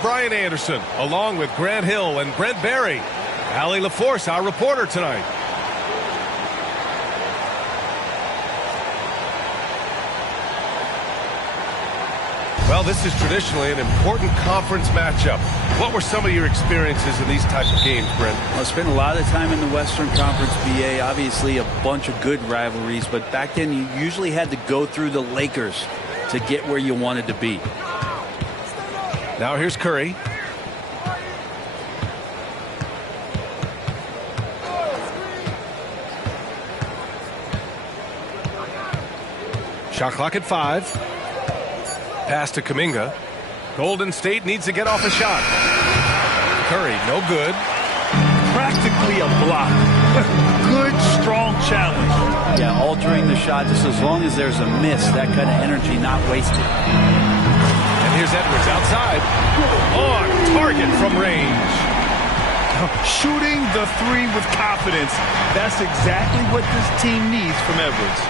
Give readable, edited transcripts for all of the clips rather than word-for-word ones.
Brian Anderson, along with Grant Hill and Brent Berry. Allie LaForce, our reporter tonight. Well, this is traditionally an important conference matchup. What were some of your experiences in these types of games, Brent? Well, I spent a lot of time in the Western Conference, BA. Obviously, a bunch of good rivalries, but back then you usually had to go through the Lakers to get where you wanted to be. Now here's Curry. Shot clock at 5. Pass to Kuminga. Golden State needs to get off a shot. Curry, no good. Practically a block. Good, strong challenge. Yeah, altering the shot just as long as there's a miss, that kind of energy not wasted. And here's Edwards outside. On target from range. Shooting the three with confidence. That's exactly what this team needs from Edwards.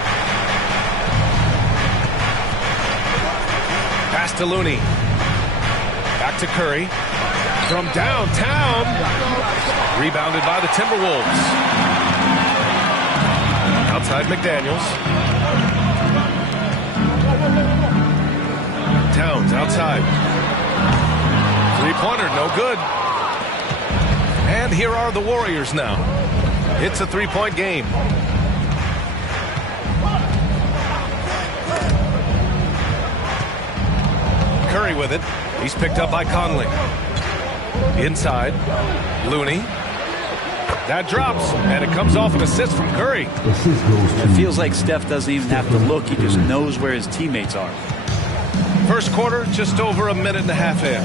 Pass to Looney. Back to Curry. From downtown. Rebounded by the Timberwolves. Outside McDaniels. Towns outside. Three-pointer, no good. And here are the Warriors now. It's a three-point game. Curry with it. He's picked up by Conley. Inside. Looney. That drops, and it comes off an assist from Curry. It feels like Steph doesn't even have to look. He just knows where his teammates are. First quarter, just over a minute and a half in.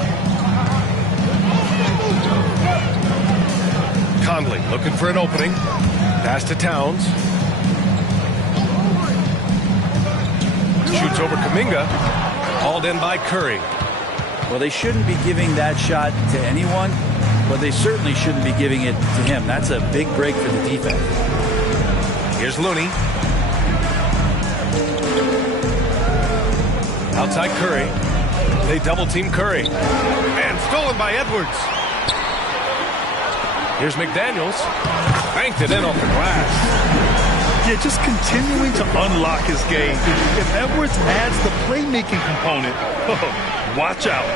Conley looking for an opening. Pass to Towns. Shoots over Kuminga. Hauled in by Curry. Well, they shouldn't be giving that shot to anyone, but they certainly shouldn't be giving it to him. That's a big break for the defense. Here's Looney. Outside Curry. They double-team Curry. And stolen by Edwards. Here's McDaniels. Banked it in off the glass. Yeah, just continuing to unlock his game. If Edwards adds the playmaking component, watch out.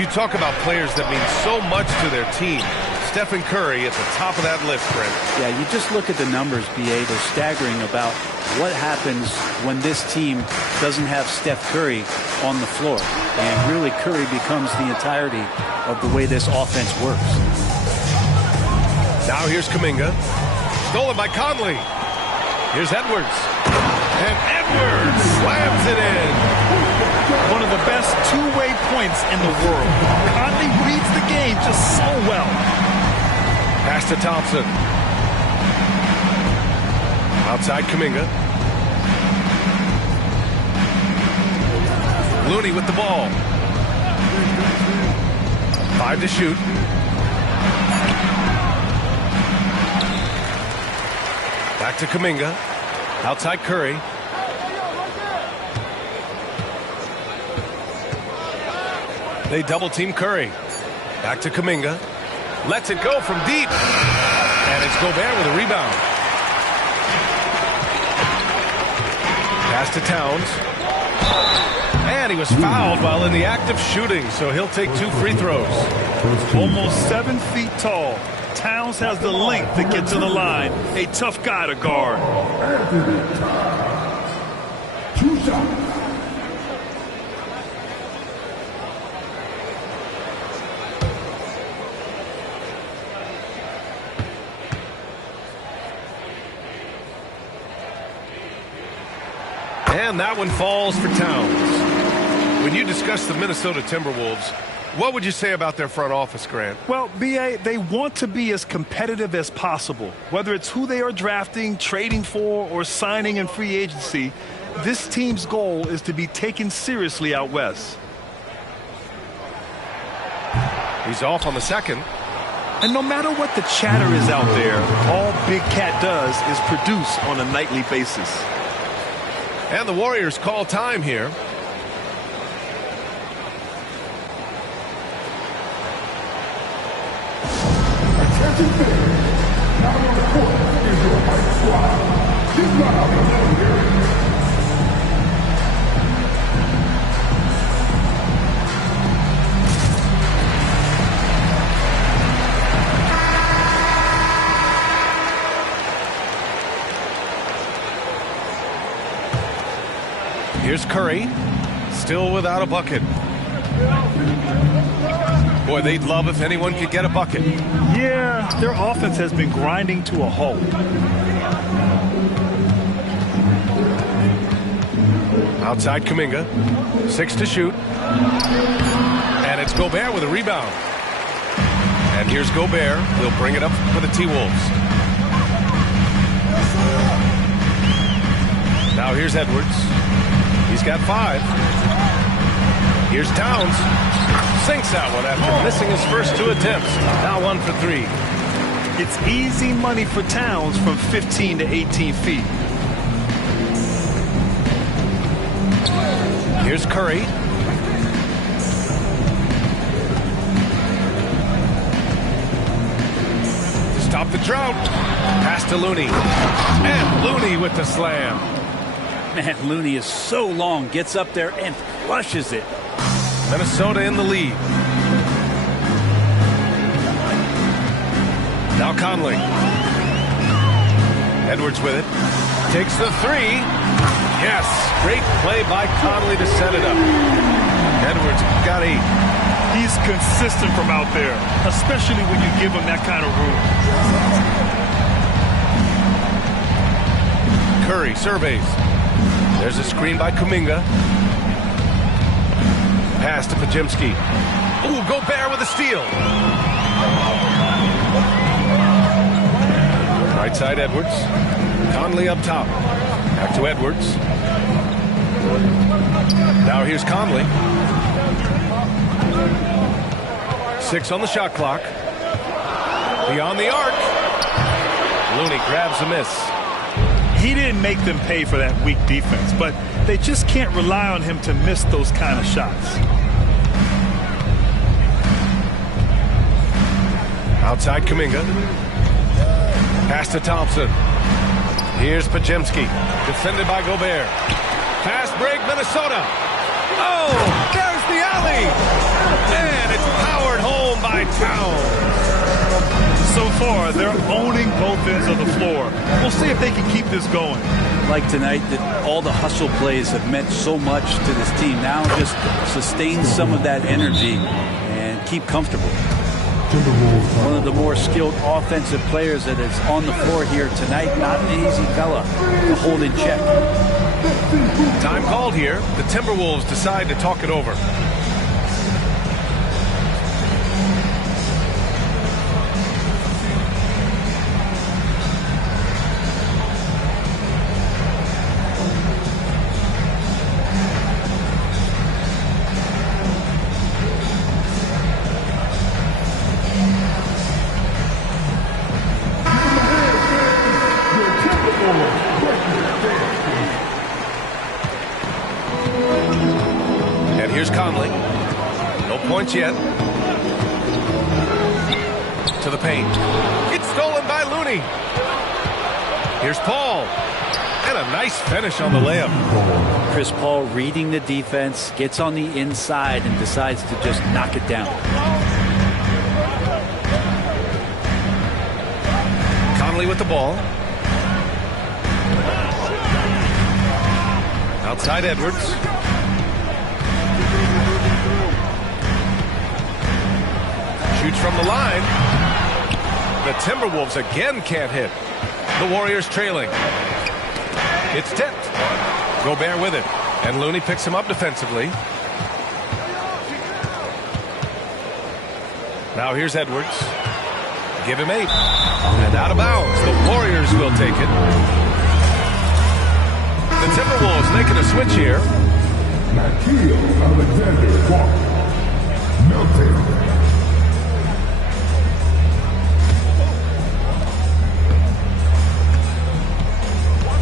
You talk about players that mean so much to their team. Stephen Curry at the top of that list, Brent. Yeah, you just look at the numbers, BA. They're staggering about what happens when this team doesn't have Steph Curry on the floor. And really, Curry becomes the entirety of the way this offense works. Now here's Kuminga. Stolen by Conley. Here's Edwards. And Edwards slams it in. One of the best two-way points in the world. Conley reads the game just so well. Pass to Thompson. Outside Kuminga. Looney with the ball. 5 to shoot. Back to Kuminga. Outside Curry. They double-team Curry. Back to Kuminga. Lets it go from deep. And it's Gobert with a rebound. Pass to Towns. And he was fouled while in the act of shooting, so he'll take 2 free throws. Almost 7 feet tall. Towns has the length to get to the line. A tough guy to guard. 2 shots. And that one falls for Towns. When you discuss the Minnesota Timberwolves, what would you say about their front office, Grant? Well, B.A., they want to be as competitive as possible. Whether it's who they are drafting, trading for, or signing in free agency, this team's goal is to be taken seriously out west. He's off on the second. And no matter what the chatter is out there, all Big Cat does is produce on a nightly basis. And the Warriors call time here. That's your thing. Now on the court is your white squad. Just not out of here. Here's Curry, still without a bucket. Boy, they'd love if anyone could get a bucket. Yeah, their offense has been grinding to a halt. Outside Kuminga, 6 to shoot. And it's Gobert with a rebound. And here's Gobert. He'll bring it up for the T-Wolves. Now here's Edwards. He's got 5. Here's Towns. Sinks that one after missing his first 2 attempts. Now 1 for 3. It's easy money for Towns from 15 to 18 feet. Here's Curry. Stop the drought. Pass to Looney. And Looney with the slam. Man, Looney is so long, gets up there and flushes it. Minnesota in the lead. Now Conley. Edwards with it. Takes the 3. Yes, great play by Conley to set it up. Edwards got 8. He's consistent from out there, especially when you give him that kind of room. Curry surveys. There's a screen by Kuminga. Pass to Pajemski. Ooh, Gobert with a steal. Right side Edwards. Conley up top. Back to Edwards. Now here's Conley. 6 on the shot clock. Beyond the arc. Looney grabs a miss. He didn't make them pay for that weak defense, but they just can't rely on him to miss those kind of shots. Outside Kuminga. Pass to Thompson. Here's Pajemski. Defended by Gobert. Fast break, Minnesota. Oh, there's the alley. And it's powered home by Towns. So far, they're owning both ends of the floor. We'll see if they can keep this going. Like tonight, that all the hustle plays have meant so much to this team. Now just sustain some of that energy and keep comfortable. One of the more skilled offensive players that is on the floor here tonight. Not an easy fella to hold in check. Time called here. The Timberwolves decide to talk it over. Conley. No points yet. To the paint. It's stolen by Looney. Here's Paul. And a nice finish on the layup. Chris Paul reading the defense, gets on the inside and decides to just knock it down. Conley with the ball. Outside Edwards. Shoots from the line. The Timberwolves again can't hit. The Warriors trailing. It's tipped. Gobert with it. And Looney picks him up defensively. Now here's Edwards. Give him 8. And out of bounds. The Warriors will take it. The Timberwolves making a switch here.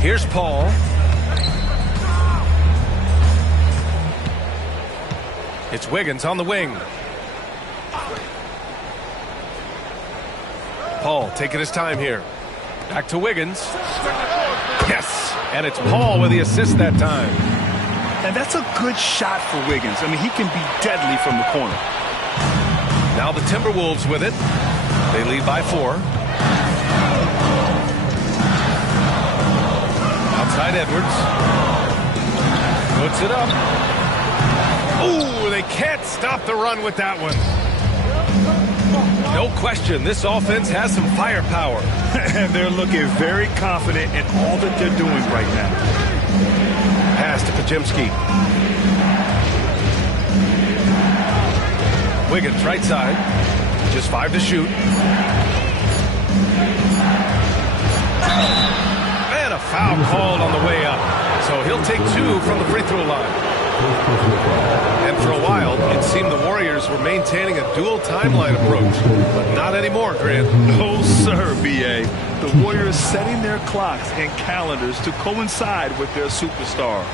Here's Paul. It's Wiggins on the wing. Paul taking his time here. Back to Wiggins. Yes, and it's Paul with the assist that time. And that's a good shot for Wiggins. I mean, he can be deadly from the corner. Now the Timberwolves with it. They lead by 4. Outside Edwards. Puts it up. Ooh, they can't stop the run with that one. No question, this offense has some firepower. And they're looking very confident in all that they're doing right now. Pass to Pajemski. Wiggins right side. Just 5 to shoot. And a foul called on the way up. So he'll take 2 from the free throw line. And for a while, it seemed the Warriors were maintaining a dual timeline approach. But not anymore, Grant. No, sir, B.A. The Warriors setting their clocks and calendars to coincide with their superstar.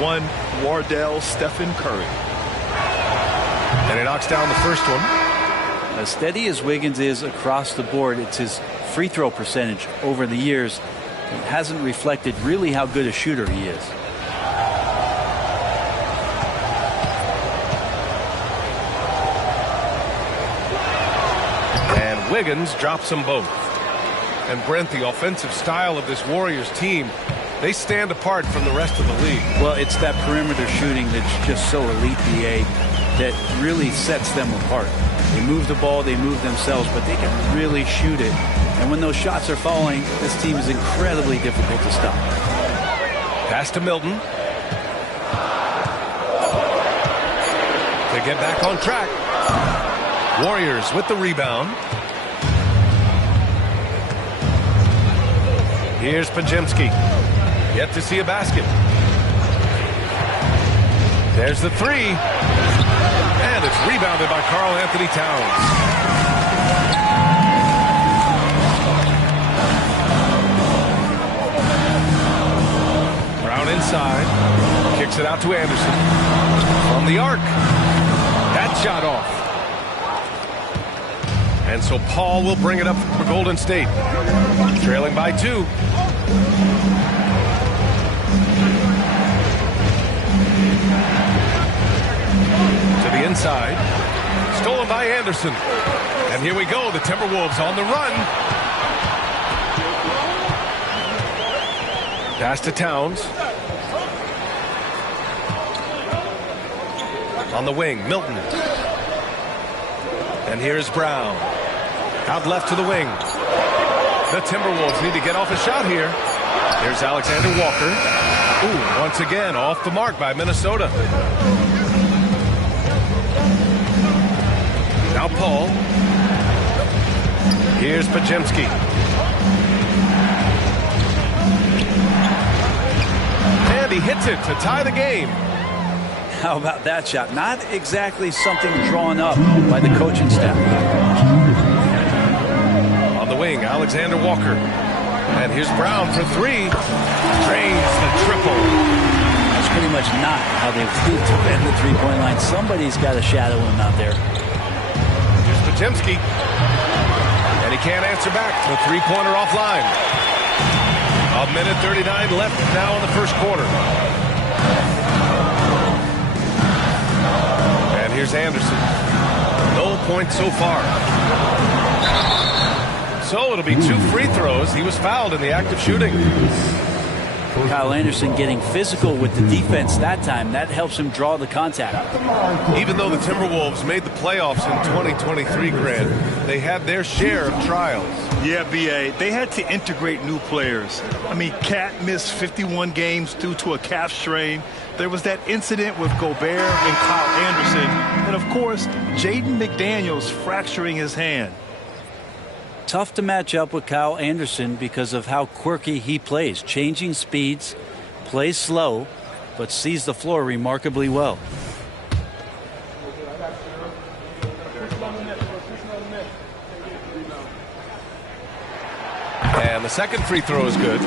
One, Wardell Stephen Curry. And he knocks down the first one. As steady as Wiggins is across the board, it's his free throw percentage over the years. It hasn't reflected really how good a shooter he is. And Wiggins drops them both. And Brent, the offensive style of this Warriors team, they stand apart from the rest of the league. Well, it's that perimeter shooting that's just so elite, BA, that really sets them apart. They move the ball, they move themselves, but they can really shoot it. And when those shots are falling, this team is incredibly difficult to stop. Pass to Milton. To get back on track. Warriors with the rebound. Here's Pajemski. Yet to see a basket. There's the 3. And it's rebounded by Karl Anthony Towns. Brown inside. Kicks it out to Anderson. From the arc. That shot off. And so Paul will bring it up for Golden State. Trailing by 2. To the inside. Stolen by Anderson. And here we go. The Timberwolves on the run. Pass to Towns. On the wing, Milton. And here's Brown. Out left to the wing. The Timberwolves need to get off a shot here. Here's Alexander Walker. Ooh, once again, off the mark by Minnesota. Now Paul. Here's Pajemski. And he hits it to tie the game. How about that shot? Not exactly something drawn up by the coaching staff. On the wing, Alexander Walker. And here's Brown for 3. Drains the triple. That's pretty much not how they defend the three-point line. Somebody's got to shadow him out there. Here's Pajemski. And he can't answer back. The three-pointer offline. 1:39 left now in the first quarter. And here's Anderson. No points so far. So it'll be 2 free throws. He was fouled in the act of shooting. Kyle Anderson getting physical with the defense that time. That helps him draw the contact. Even though the Timberwolves made the playoffs in 2023, Grant, they had their share of trials. Yeah, B.A., they had to integrate new players. I mean, Cat missed 51 games due to a calf strain. There was that incident with Gobert and Kyle Anderson. And, of course, Jaden McDaniels fracturing his hand. Tough to match up with Kyle Anderson because of how quirky he plays. Changing speeds, plays slow, but sees the floor remarkably well. And the second free throw is good.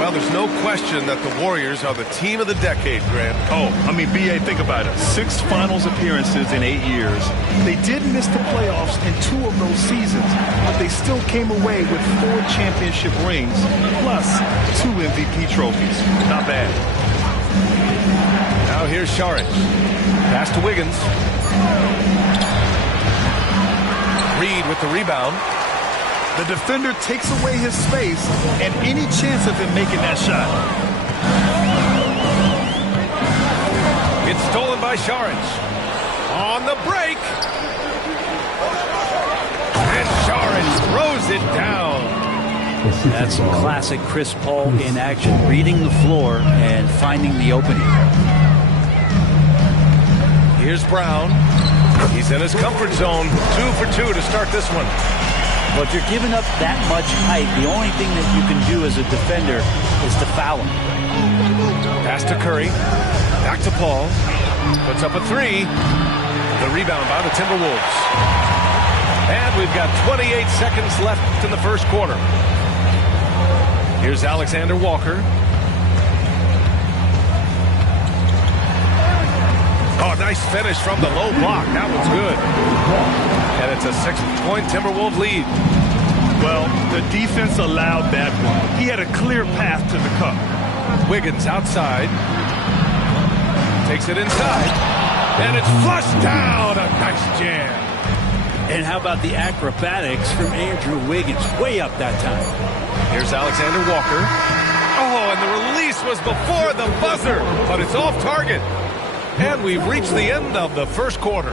Well, there's no question that the Warriors are the team of the decade, Grant. Oh, I mean, B.A., think about it. 6 finals appearances in 8 years. They did miss the playoffs in 2 of those seasons, but they still came away with 4 championship rings, plus 2 MVP trophies. Not bad. Now here's Saric. Pass to Wiggins. Reed with the rebound. The defender takes away his space and any chance of him making that shot. It's stolen by Saric. On the break. And Saric throws it down. That's some classic Chris Paul in action, reading the floor and finding the opening. Here's Brown. He's in his comfort zone. 2 for 2 to start this one. Well, if you're giving up that much height, the only thing that you can do as a defender is to foul him. Pass to Curry. Back to Paul. Puts up a 3. The rebound by the Timberwolves. And we've got 28 seconds left in the first quarter. Here's Alexander Walker. Oh, nice finish from the low block. That one's good. And it's a 6-point Timberwolves lead. Well, the defense allowed that one. He had a clear path to the cup. Wiggins outside. Takes it inside. And it's flushed down. A nice jam. And how about the acrobatics from Andrew Wiggins? Way up that time. Here's Alexander Walker. Oh, and the release was before the buzzer. But it's off target. And we've reached the end of the first quarter.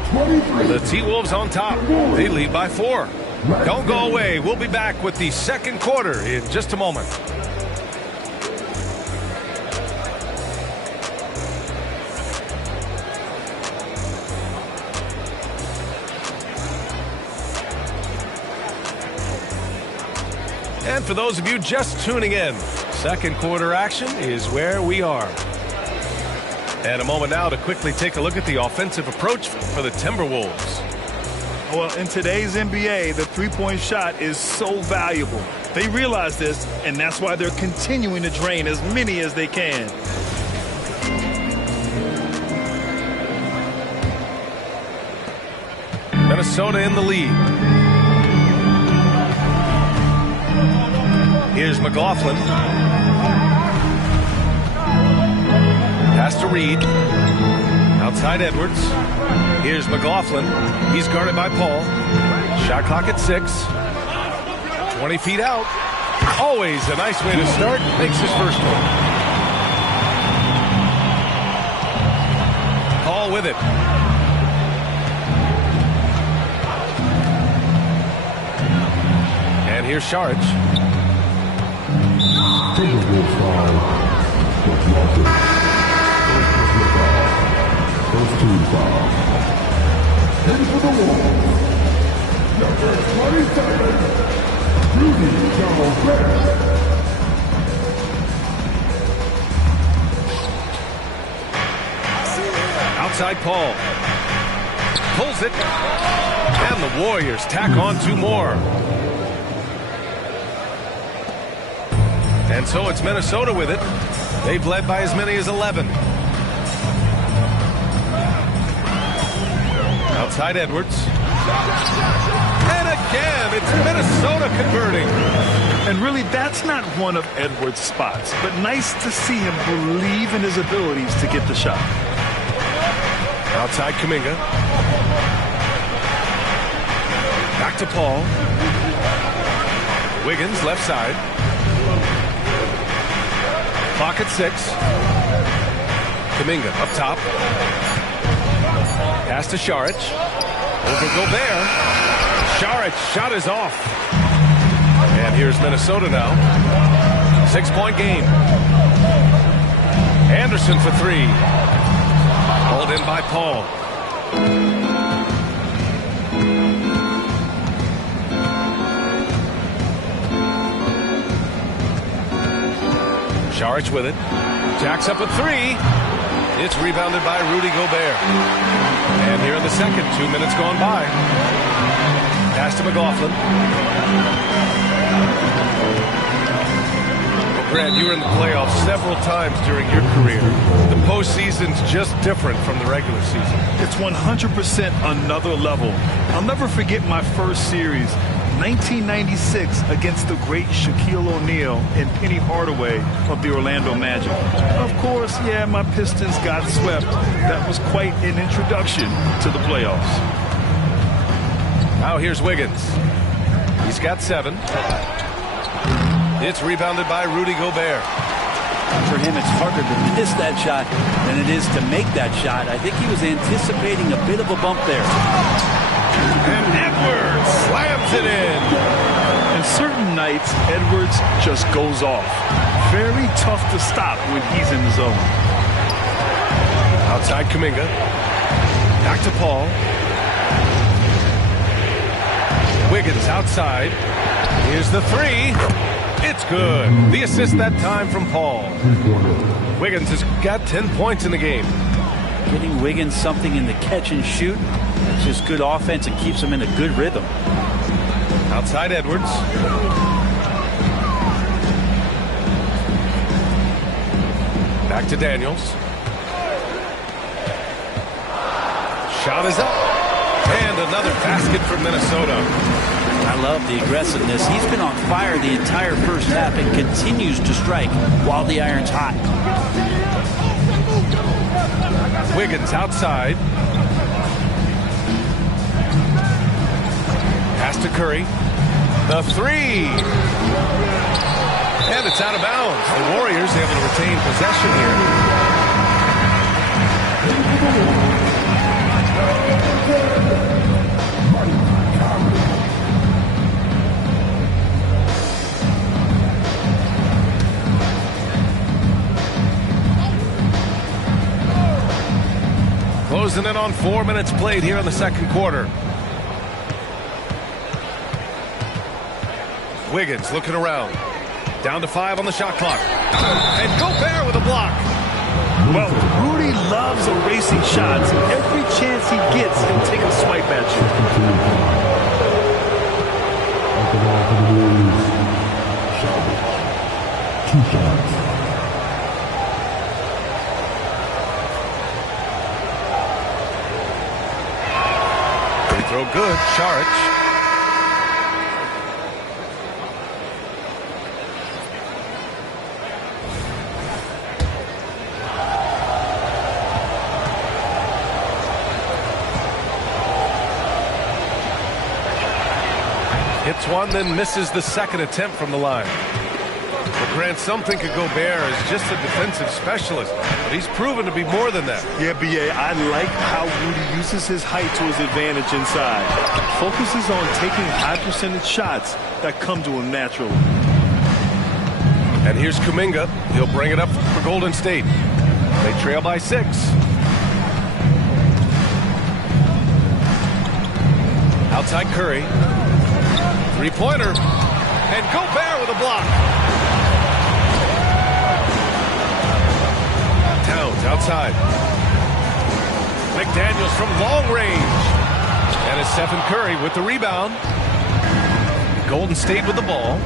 The T-Wolves on top. They lead by 4. Don't go away. We'll be back with the second quarter in just a moment. And for those of you just tuning in, second quarter action is where we are. And a moment now to quickly take a look at the offensive approach for the Timberwolves. Well, in today's NBA, the three-point shot is so valuable. They realize this, and that's why they're continuing to drain as many as they can. Minnesota in the lead. Here's McLaughlin. Pass to Reed. Outside Edwards. Here's McLaughlin. He's guarded by Paul. Shot clock at 6. 20 feet out. Always a nice way to start. Makes his first one. Paul with it. And here's Saric. Timberwolves foul. First team foul. In for the Wolves. Number 27, Rudy Gobert. Outside Paul. Pulls it. And the Warriors tack on 2 more. And so it's Minnesota with it. They've led by as many as 11. Outside Edwards. And again, it's Minnesota converting. And really, that's not one of Edwards' spots, but nice to see him believe in his abilities to get the shot. Outside Kuminga. Back to Paul. Wiggins, left side. Clock at 6. Kuminga up top. Pass to Saric. Over Gobert. Saric shot is off. And here's Minnesota now. 6-point game. Anderson for 3. Hauled in by Paul. Saric with it. Jacks up a 3. It's rebounded by Rudy Gobert. And here in the second, 2 minutes gone by. Pass to McLaughlin. Grant, you were in the playoffs several times during your career. The postseason's just different from the regular season. It's 100% another level. I'll never forget my first series, 1996, against the great Shaquille O'Neal and Penny Hardaway of the Orlando Magic. Of course, yeah, my Pistons got swept. That was quite an introduction to the playoffs. Now here's Wiggins. He's got 7. It's rebounded by Rudy Gobert. For him, it's harder to miss that shot than it is to make that shot. I think he was anticipating a bit of a bump there. And Edwards slams it in. And certain nights, Edwards just goes off. Very tough to stop when he's in the zone. Outside Kuminga. Back to Paul. Wiggins outside. Here's the 3. It's good. The assist that time from Paul. Wiggins has got 10 points in the game. Getting Wiggins something in the catch and shoot. It's just good offense and keeps him in a good rhythm. Outside Edwards. Back to Daniels. Shot is up. And another basket for Minnesota. I love the aggressiveness. He's been on fire the entire first half and continues to strike while the iron's hot. Wiggins outside. Pass to Curry. The 3. And it's out of bounds. The Warriors able to retain possession here. Closing in on 4 minutes played here in the second quarter. Wiggins looking around. Down to 5 on the shot clock. And Gobert with a block. Well, Rudy loves erasing shots. Every chance he gets, he'll take a swipe at you. Two shots. Free throw good. Saric. Hits one, then misses the second attempt from the line. But Grant, some think of Gobert as just a defensive specialist, but he's proven to be more than that. Yeah, B.A., I like how Rudy uses his height to his advantage inside. Focuses on taking high percentage shots that come to him naturally. And here's Kuminga. He'll bring it up for Golden State. They trail by 6. Outside Curry. Three-pointer. And Gobert with a block. Towns outside. McDaniels from long range. And it's Stephen Curry with the rebound. Golden State with the ball.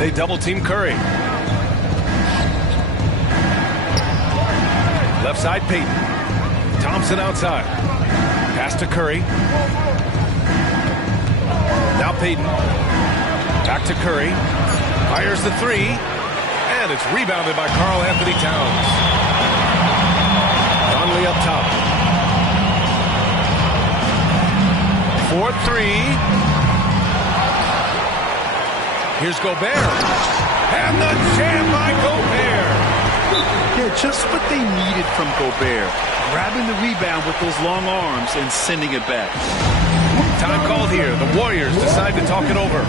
They double-team Curry. Left side, Payton. Thompson outside. Pass to Curry. Now Payton. Back to Curry. Fires the 3. And it's rebounded by Karl Anthony Towns. Conley up top. 4-3. Here's Gobert. And the jam by Gobert. Yeah, just what they needed from Gobert. Grabbing the rebound with those long arms and sending it back. Time called here. The Warriors decide to talk it over.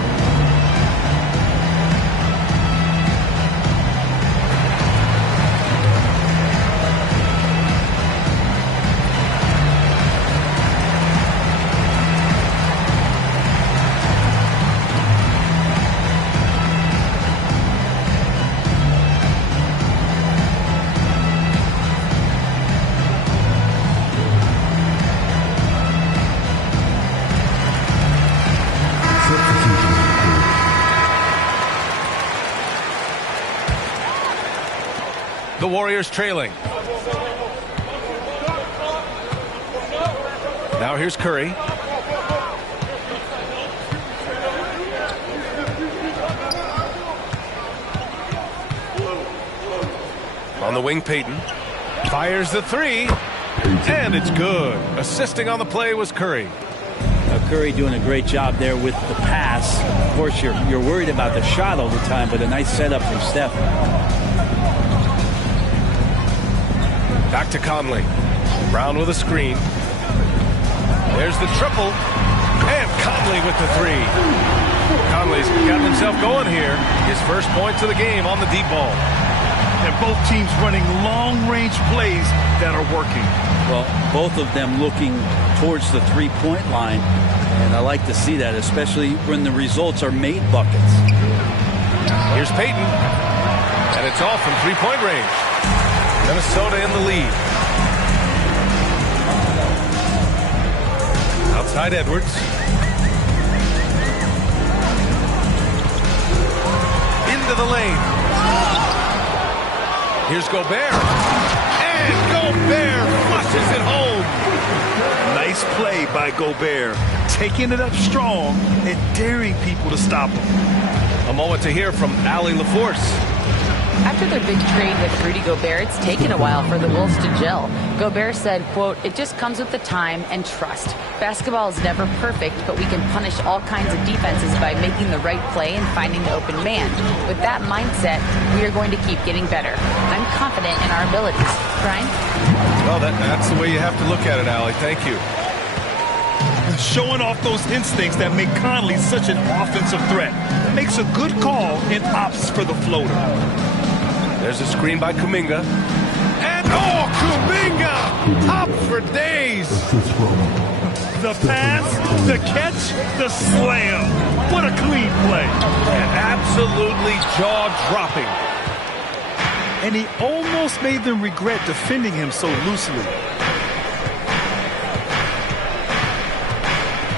The Warriors trailing. Now here's Curry. On the wing, Payton fires the three, and it's good. Assisting on the play was Curry. Curry doing a great job there with the pass. Of course, you're worried about the shot all the time, but a nice setup from Steph. Back to Conley. Brown with a screen. There's the triple, and Conley with the three. Conley's got himself going here. His first points of the game on the deep ball. And both teams running long-range plays that are working. Well, both of them looking towards the three-point line, and I like to see that, especially when the results are made buckets. Here's Payton, and it's off from three-point range. Minnesota in the lead. Outside Edwards. Into the lane. Here's Gobert. And Gobert flushes it home. Nice play by Gobert. Taking it up strong and daring people to stop him. A moment to hear from Allie LaForce. After their big trade with Rudy Gobert, it's taken a while for the Wolves to gel. Gobert said, quote, "It just comes with the time and trust. Basketball is never perfect, but we can punish all kinds of defenses by making the right play and finding the open man. With that mindset, we are going to keep getting better. I'm confident in our abilities." Brian? Well, that's the way you have to look at it, Allie. Thank you. Showing off those instincts that make Conley such an offensive threat. Makes a good call and opts for the floater. There's a screen by Kuminga. And oh, Kuminga! Top for days! The pass, the catch, the slam. What a clean play. And absolutely jaw-dropping. And he almost made them regret defending him so loosely.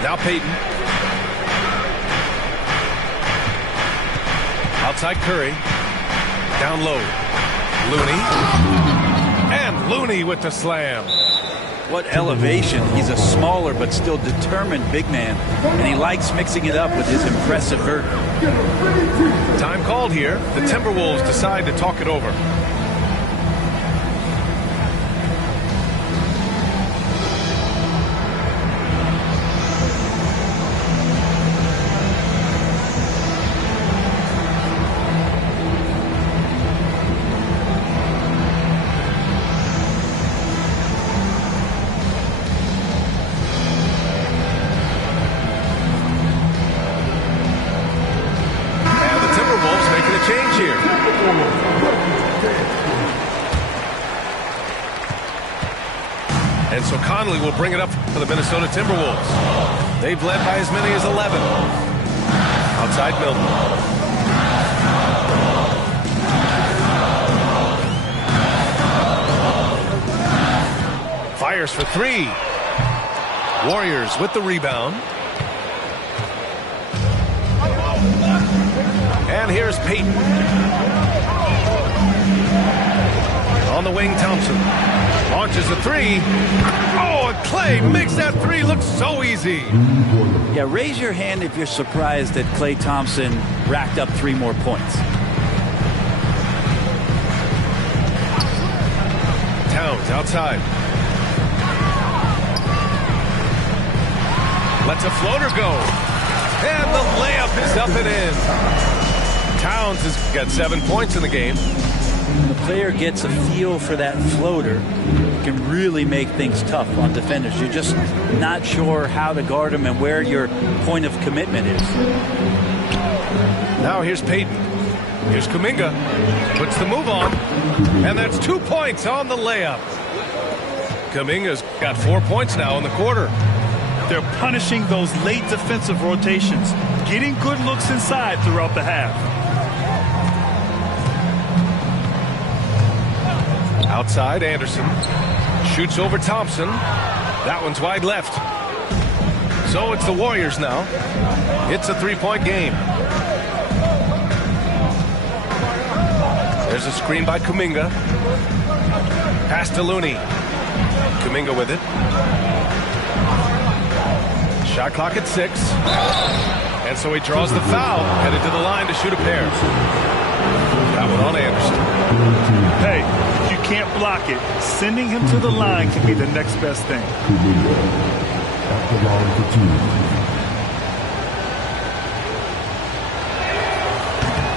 Now Payton. Outside Curry. Down low. Looney. And Looney with the slam. What elevation. He's a smaller but still determined big man. And he likes mixing it up with his impressive vert. Time called here. The Timberwolves decide to talk it over. And so Conley will bring it up for the Minnesota Timberwolves. They've led by as many as 11. Outside Milton. Fires for three. Warriors with the rebound. And here's Payton. On the wing, Thompson. Launches a three. Oh, and Clay makes that three look so easy. Yeah, raise your hand if you're surprised that Klay Thompson racked up 3 more points. Towns outside. Lets a floater go. And the layup is up and in. Towns has got 7 points in the game. When the player gets a feel for that floater, it can really make things tough on defenders. You're just not sure how to guard them and where your point of commitment is. Now here's Payton. Here's Kuminga. Puts the move on. And that's 2 points on the layup. Kuminga's got 4 points now in the quarter. They're punishing those late defensive rotations, getting good looks inside throughout the half. Outside, Anderson shoots over Thompson. That one's wide left. So it's the Warriors now. It's a 3-point game. There's a screen by Kuminga. Pass to Looney. Kuminga with it. Shot clock at 6. And so he draws the foul, headed to the line to shoot a pair. That one on Anderson. Hey, if you can't block it, sending him to the line can be the next best thing. At the line for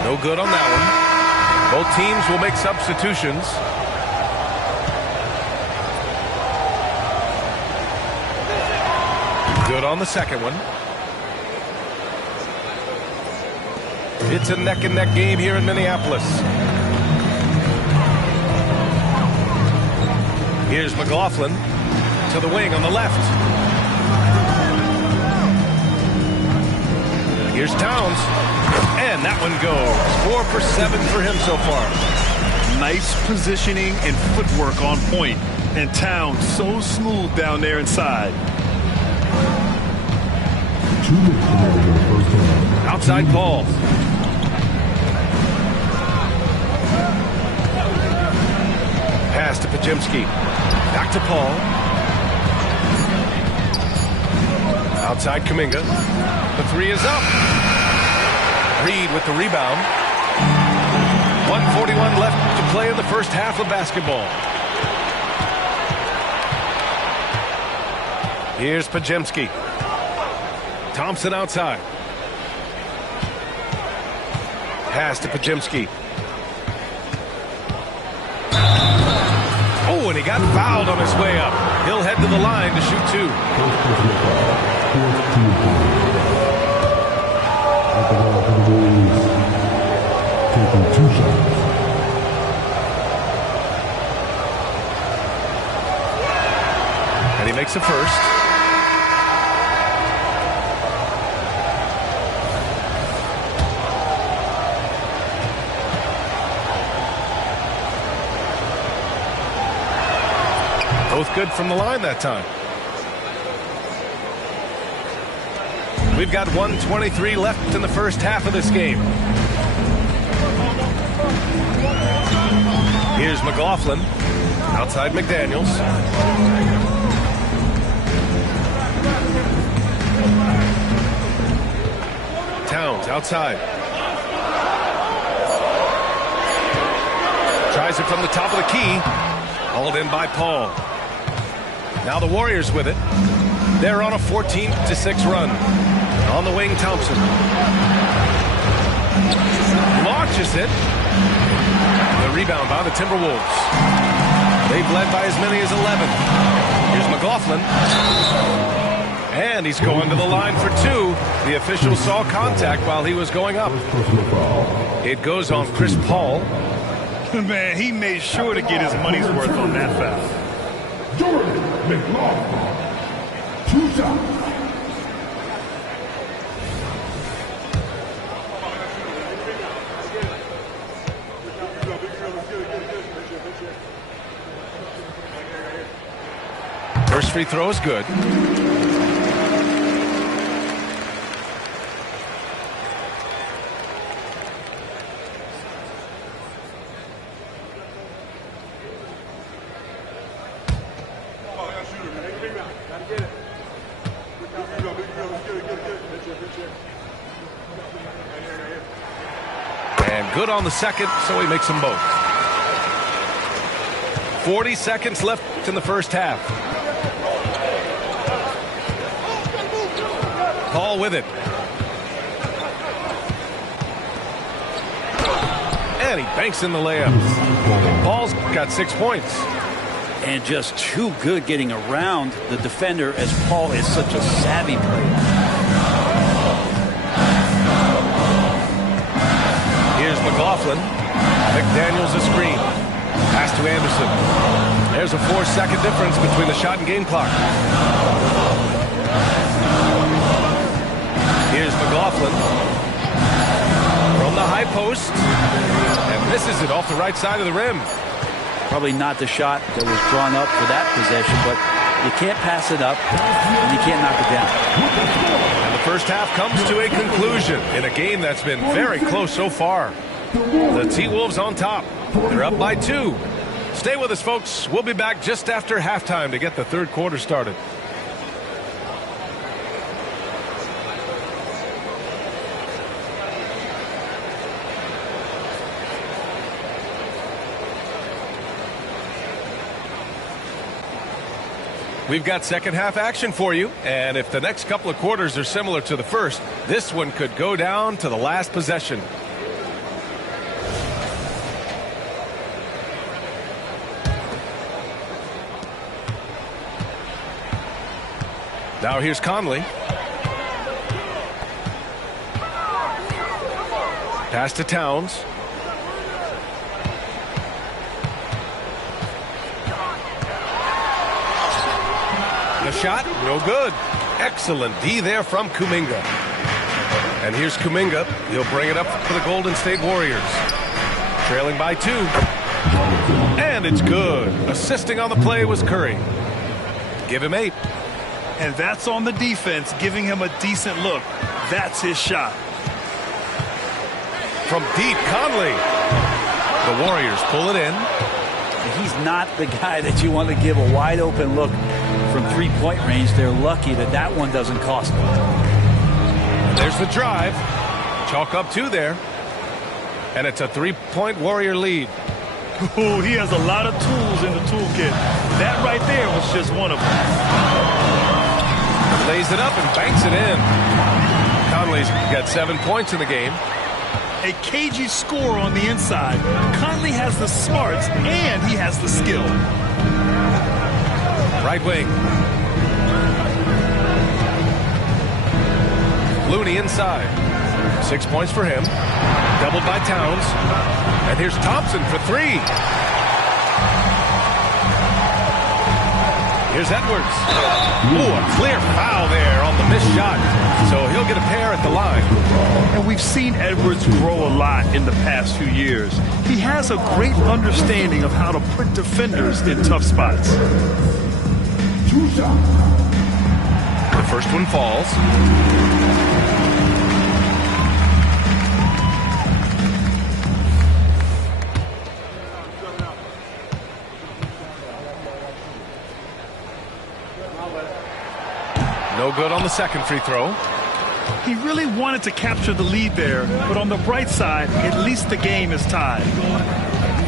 2. No good on that one. Both teams will make substitutions. Good on the second one. It's a neck-and-neck game here in Minneapolis. Here's McLaughlin to the wing on the left. Here's Towns. And that one goes. 4 for 7 for him so far. Nice positioning and footwork on point. And Towns so smooth down there inside. 2 minutes remaining in the first half. Outside Paul. Pass to Pajemski. Back to Paul. Outside Kuminga. The 3 is up. Reed with the rebound. 1:41 left to play in the first half of basketball. Here's Pajemski. Thompson outside. Pass to Pajemski. Oh, and he got fouled on his way up. He'll head to the line to shoot 2. First personal foul. Fourth team foul. At the line for the Warriors. Taking 2 shots. And he makes a first. Both good from the line that time. We've got 1:23 left in the first half of this game. Here's McLaughlin. Outside McDaniels. Towns outside. Tries it from the top of the key. Hauled in by Paul. Now the Warriors with it. They're on a 14-6 run. On the wing, Thompson. Launches it. The rebound by the Timberwolves. They've led by as many as 11. Here's McLaughlin. And he's going to the line for 2. The official saw contact while he was going up. It goes on Chris Paul. Man, he made sure to get his money's worth on that foul. Jordan McLaughlin. 2 shots. First free throw is good. And good on the second, so he makes them both. 40 seconds left in the first half. Paul with it. And he banks in the layup. Paul's got 6 points. And just too good getting around the defender, as Paul is such a savvy player. Here's McLaughlin. McDaniels a screen. Pass to Anderson. There's a 4-second difference between the shot and game clock. Here's McLaughlin from the high post, and misses it off the right side of the rim. Probably not the shot that was drawn up for that possession, but you can't pass it up, and you can't knock it down. And the first half comes to a conclusion in a game that's been very close so far. The T-Wolves on top. They're up by 2. Stay with us, folks. We'll be back just after halftime to get the third quarter started. We've got second half action for you, and if the next couple of quarters are similar to the first, this one could go down to the last possession. Now here's Conley. Pass to Towns. The shot, no good. Excellent D there from Kuminga. And here's Kuminga. He'll bring it up for the Golden State Warriors. Trailing by 2. And it's good. Assisting on the play was Curry. Give him 8. And that's on the defense, giving him a decent look. That's his shot. From deep, Conley. The Warriors pull it in. He's not the guy that you want to give a wide open look from three-point range. They're lucky that that one doesn't cost them. There's the drive. Chalk up 2 there. And it's a 3-point Warrior lead. Ooh, he has a lot of tools in the toolkit. That right there was just one of them. Lays it up and banks it in. Conley's got 7 points in the game. A cagey score on the inside. Conley has the smarts and he has the skill. Right wing. Looney inside. 6 points for him. Doubled by Towns. And here's Thompson for 3. Here's Edwards. Ooh, a clear foul there on the missed shot. So he'll get a pair at the line. And we've seen Edwards grow a lot in the past few years. He has a great understanding of how to put defenders in tough spots. The first one falls. No good on the second free throw. He really wanted to capture the lead there, but on the bright side, at least the game is tied.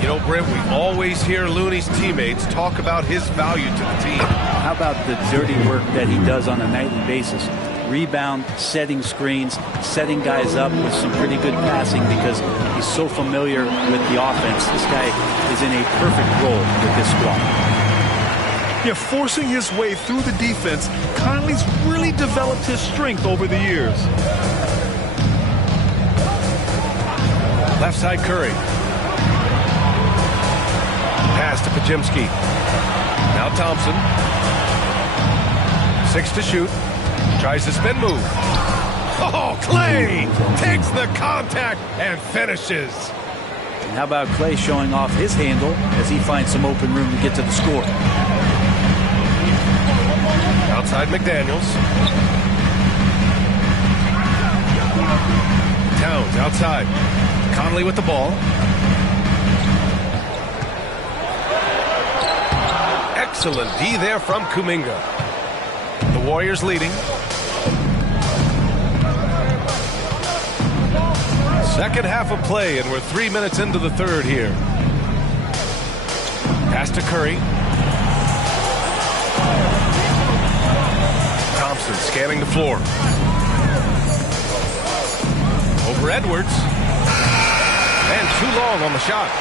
You know, Brent, we always hear Looney's teammates talk about his value to the team. How about the dirty work that he does on a nightly basis? Rebound, setting screens, setting guys up with some pretty good passing because he's so familiar with the offense. This guy is in a perfect role with this squad. Yeah, forcing his way through the defense, Conley's really developed his strength over the years. Left side Curry. Pass to Pajemski. Now Thompson. 6 to shoot. Tries the spin move. Oh, Clay takes the contact and finishes. And how about Clay showing off his handle as he finds some open room to get to the score? Outside McDaniels. Towns outside. Conley with the ball. Excellent D there from Kuminga. The Warriors leading. Second half of play, and we're 3 minutes into the third here. Pass to Curry. Thompson scanning the floor. Over Edwards. And too long on the shot.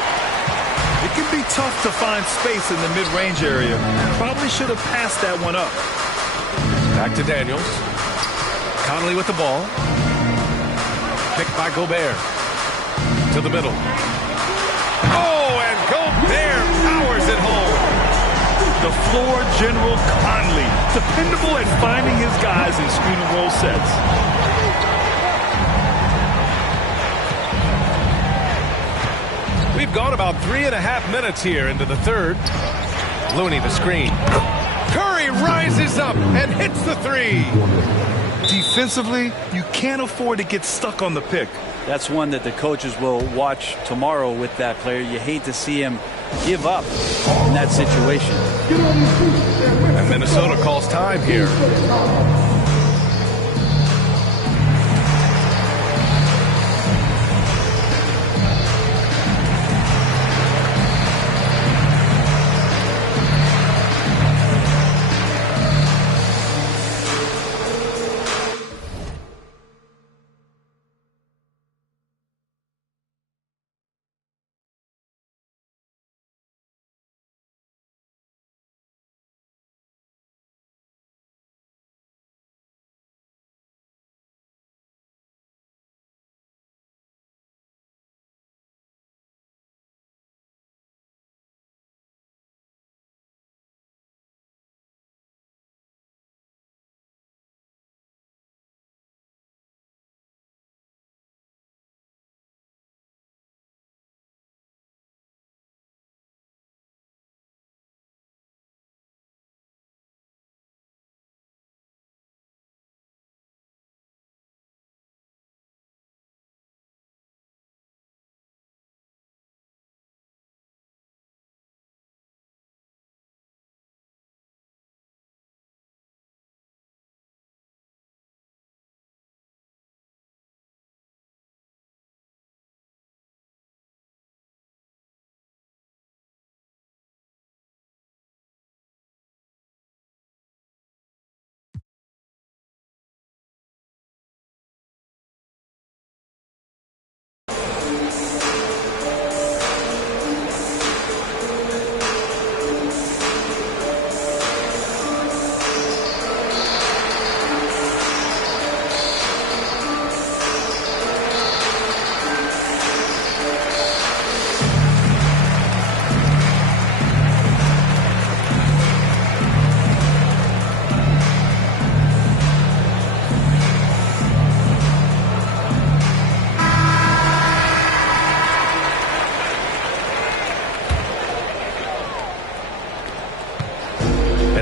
It can be tough to find space in the mid-range area. Probably should have passed that one up. Back to Daniels. Conley with the ball. Picked by Gobert. To the middle. Oh, and Gobert powers it home. The floor general Conley, dependable at finding his guys in screen and roll sets. We've gone about 3.5 minutes here into the third. Looney the screen. Curry rises up and hits the 3. Defensively, you can't afford to get stuck on the pick. That's one that the coaches will watch tomorrow with that player. You hate to see him give up in that situation. And Minnesota calls time here.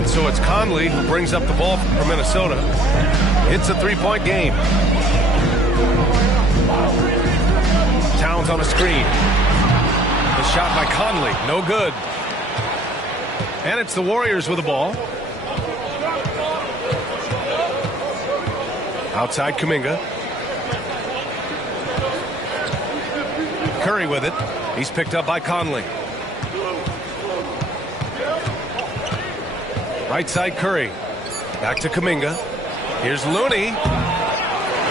So it's Conley who brings up the ball for Minnesota. It's a three-point game. Towns on a screen. The shot by Conley, no good. And it's the Warriors with the ball. Outside Kuminga. Curry with it. He's picked up by Conley. Right side Curry. Back to Kuminga. Here's Looney.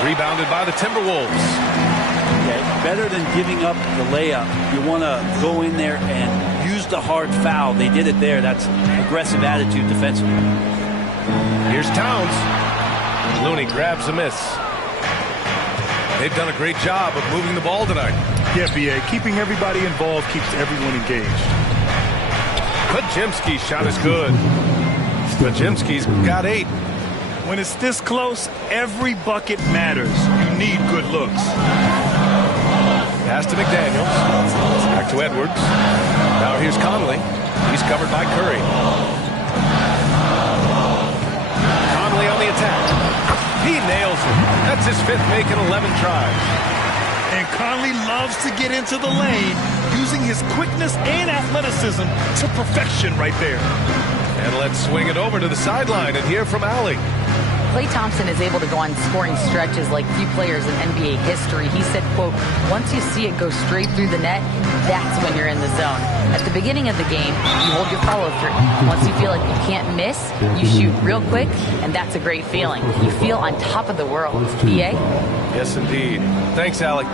Rebounded by the Timberwolves. Yeah, better than giving up the layup. You want to go in there and use the hard foul. They did it there. That's aggressive attitude defensively. Here's Towns. Looney grabs a miss. They've done a great job of moving the ball tonight. Yeah, B.A. Keeping everybody involved keeps everyone engaged. Podziemski's shot is good. Podziemski's got 8. When it's this close, every bucket matters. You need good looks. Pass to McDaniels. Back to Edwards. Now here's Conley. He's covered by Curry. Conley on the attack. He nails it. That's his 5th make in 11 tries. And Conley loves to get into the lane, using his quickness and athleticism to perfection right there. And let's swing it over to the sideline and hear from Allie. Klay Thompson is able to go on scoring stretches like few players in NBA history. He said, quote, once you see it go straight through the net, that's when you're in the zone. At the beginning of the game, you hold your follow through. Once you feel like you can't miss, you shoot real quick, and that's a great feeling. You feel on top of the world. B.A.? Yes, indeed. Thanks, Allie.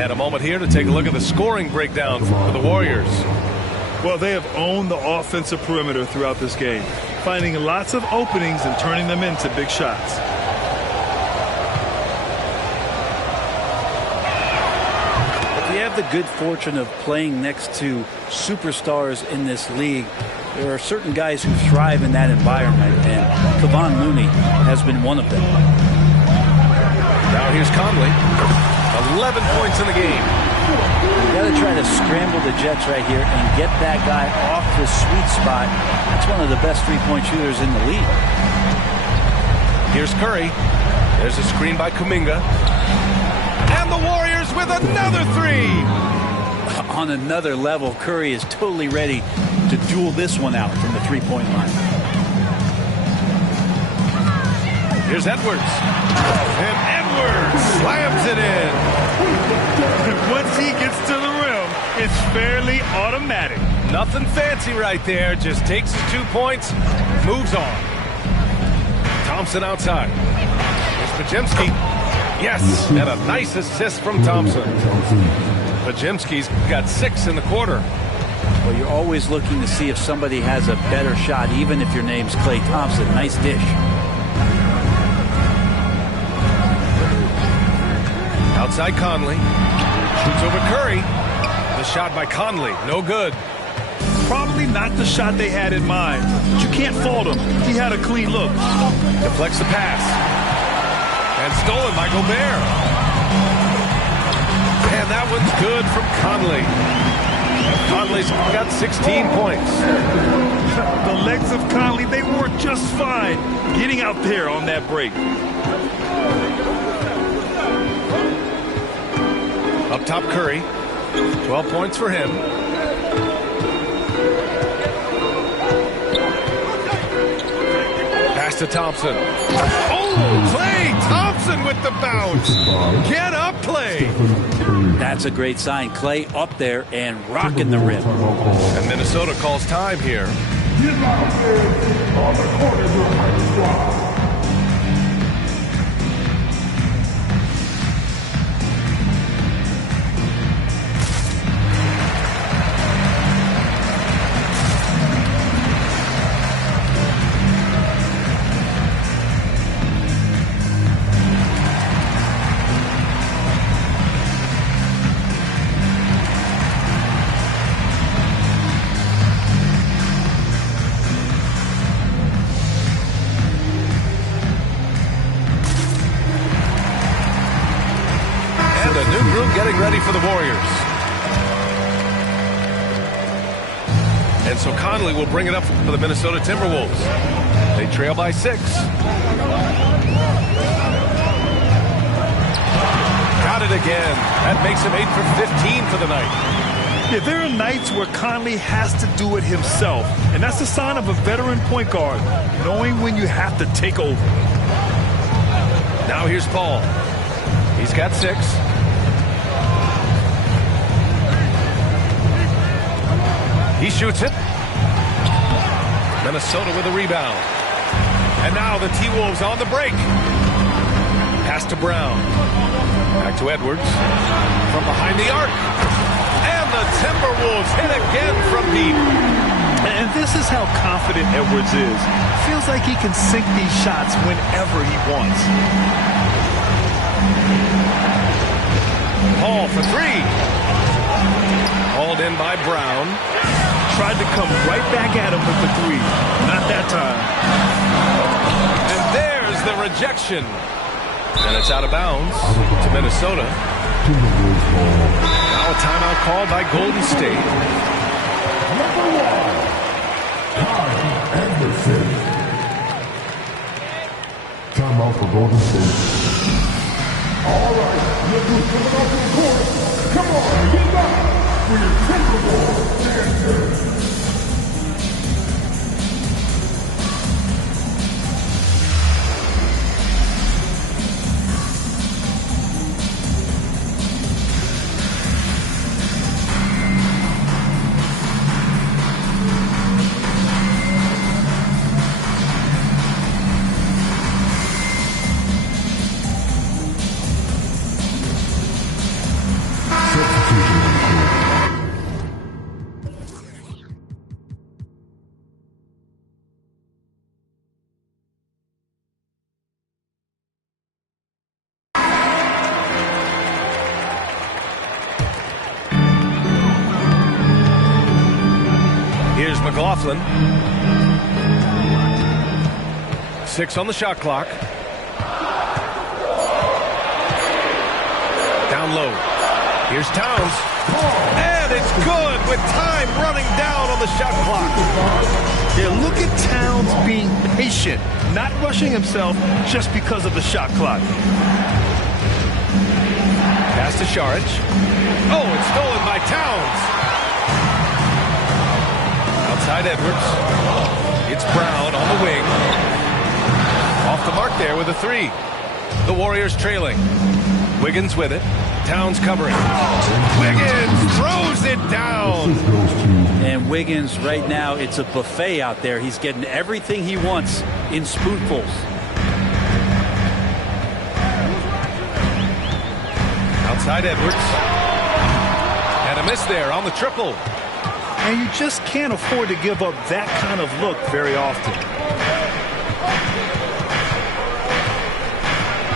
And a moment here to take a look at the scoring breakdown for the Warriors. Well, they have owned the offensive perimeter throughout this game, finding lots of openings and turning them into big shots. If you have the good fortune of playing next to superstars in this league, there are certain guys who thrive in that environment, and Kevon Looney has been one of them. Now here's Conley. 11 points in the game. You got to try to scramble the Jets right here and get that guy off the sweet spot. That's one of the best three-point shooters in the league. Here's Curry. There's a screen by Kuminga. And the Warriors with another three. On another level, Curry is totally ready to duel this one out from the three-point line. Here's Edwards. And Edwards slams it in. Once he gets to the rim, it's fairly automatic. Nothing fancy right there. Just takes his 2 points, moves on. Thompson outside. Here's Podziemski. Yes, and a nice assist from Thompson. Podziemski's got 6 in the quarter. Well, you're always looking to see if somebody has a better shot, even if your name's Klay Thompson. Nice dish. Outside Conley. Shoots over Curry. The shot by Conley. No good. Probably not the shot they had in mind, but you can't fault him. He had a clean look. Deflects the pass. And stolen by Gobert. And that one's good from Conley. Conley's got 16 points. The legs of Conley, they work just fine getting out there on that break. Up top, Curry. 12 points for him. Pass to Thompson. Oh, Klay Thompson with the bounce. Get up, Klay. That's a great sign. Klay up there and rocking the rim. And Minnesota calls time here. Get out there on the court of your high squad. Getting ready for the Warriors. And so Conley will bring it up for the Minnesota Timberwolves. They trail by 6. Got it again. That makes him 8 for 15 for the night. Yeah, there are nights where Conley has to do it himself, and that's a sign of a veteran point guard, knowing when you have to take over. Now here's Paul. He's got 6. He shoots it. Minnesota with a rebound. And now the T-Wolves on the break. Pass to Brown. Back to Edwards. From behind the arc. And the Timberwolves hit again from deep. And this is how confident Edwards is. Feels like he can sink these shots whenever he wants. Paul for 3. Hauled in by Brown. Tried to come right back at him with the 3. Not that time. And there's the rejection. And it's out of bounds to Minnesota. Now a timeout called by Golden State. Number 1, Kyle Anderson. Timeout for Golden State. All right, look who's coming off the court. Come on, get back for your Timberwolves dancers. Here's McLaughlin. 6 on the shot clock. Down low. Here's Towns. And it's good with time running down on the shot clock. Yeah, look at Towns being patient, not rushing himself just because of the shot clock. Pass to Šarić. Oh, it's stolen by Towns. Outside Edwards. It's Brown on the wing. Off the mark there with a three. The Warriors trailing. Wiggins with it. Towns covering. Wiggins throws it down. And Wiggins right now, it's a buffet out there. He's getting everything he wants in spoonfuls. Outside Edwards. And a miss there on the triple. And you just can't afford to give up that kind of look very often.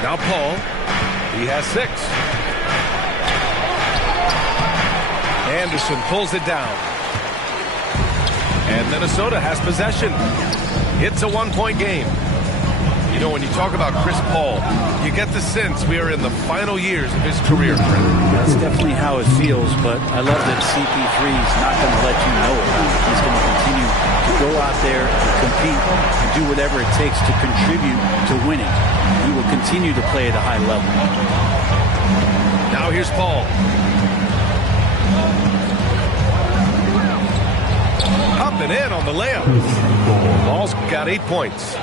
Now Paul. He has 6. Anderson pulls it down. And Minnesota has possession. It's a one-point game. You know, when you talk about Chris Paul, you get the sense we are in the final years of his career. That's definitely how it feels, but I love that CP3 is not going to let you know about it. He's going to continue to go out there and compete and do whatever it takes to contribute to winning. He will continue to play at a high level. Now here's Paul. Up and in on the layup. Paul's got 8 points.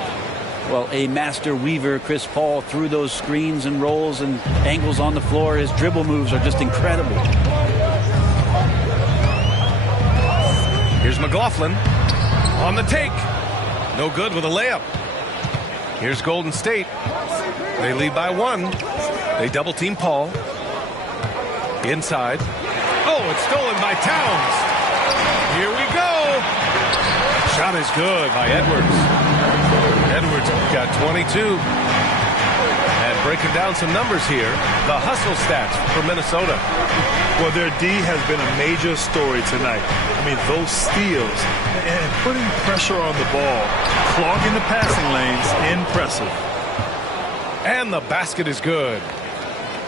Well, a master weaver, Chris Paul, through those screens and rolls and angles on the floor. His dribble moves are just incredible. Here's McLaughlin on the take. No good with a layup. Here's Golden State. They lead by 1. They double team Paul. Inside. Oh, it's stolen by Towns. Here we go. Shot is good by Edwards. Edwards got 22. And breaking down some numbers here, the hustle stats for Minnesota. Well, their D has been a major story tonight. I mean, those steals and putting pressure on the ball, clogging the passing lanes, impressive. And the basket is good.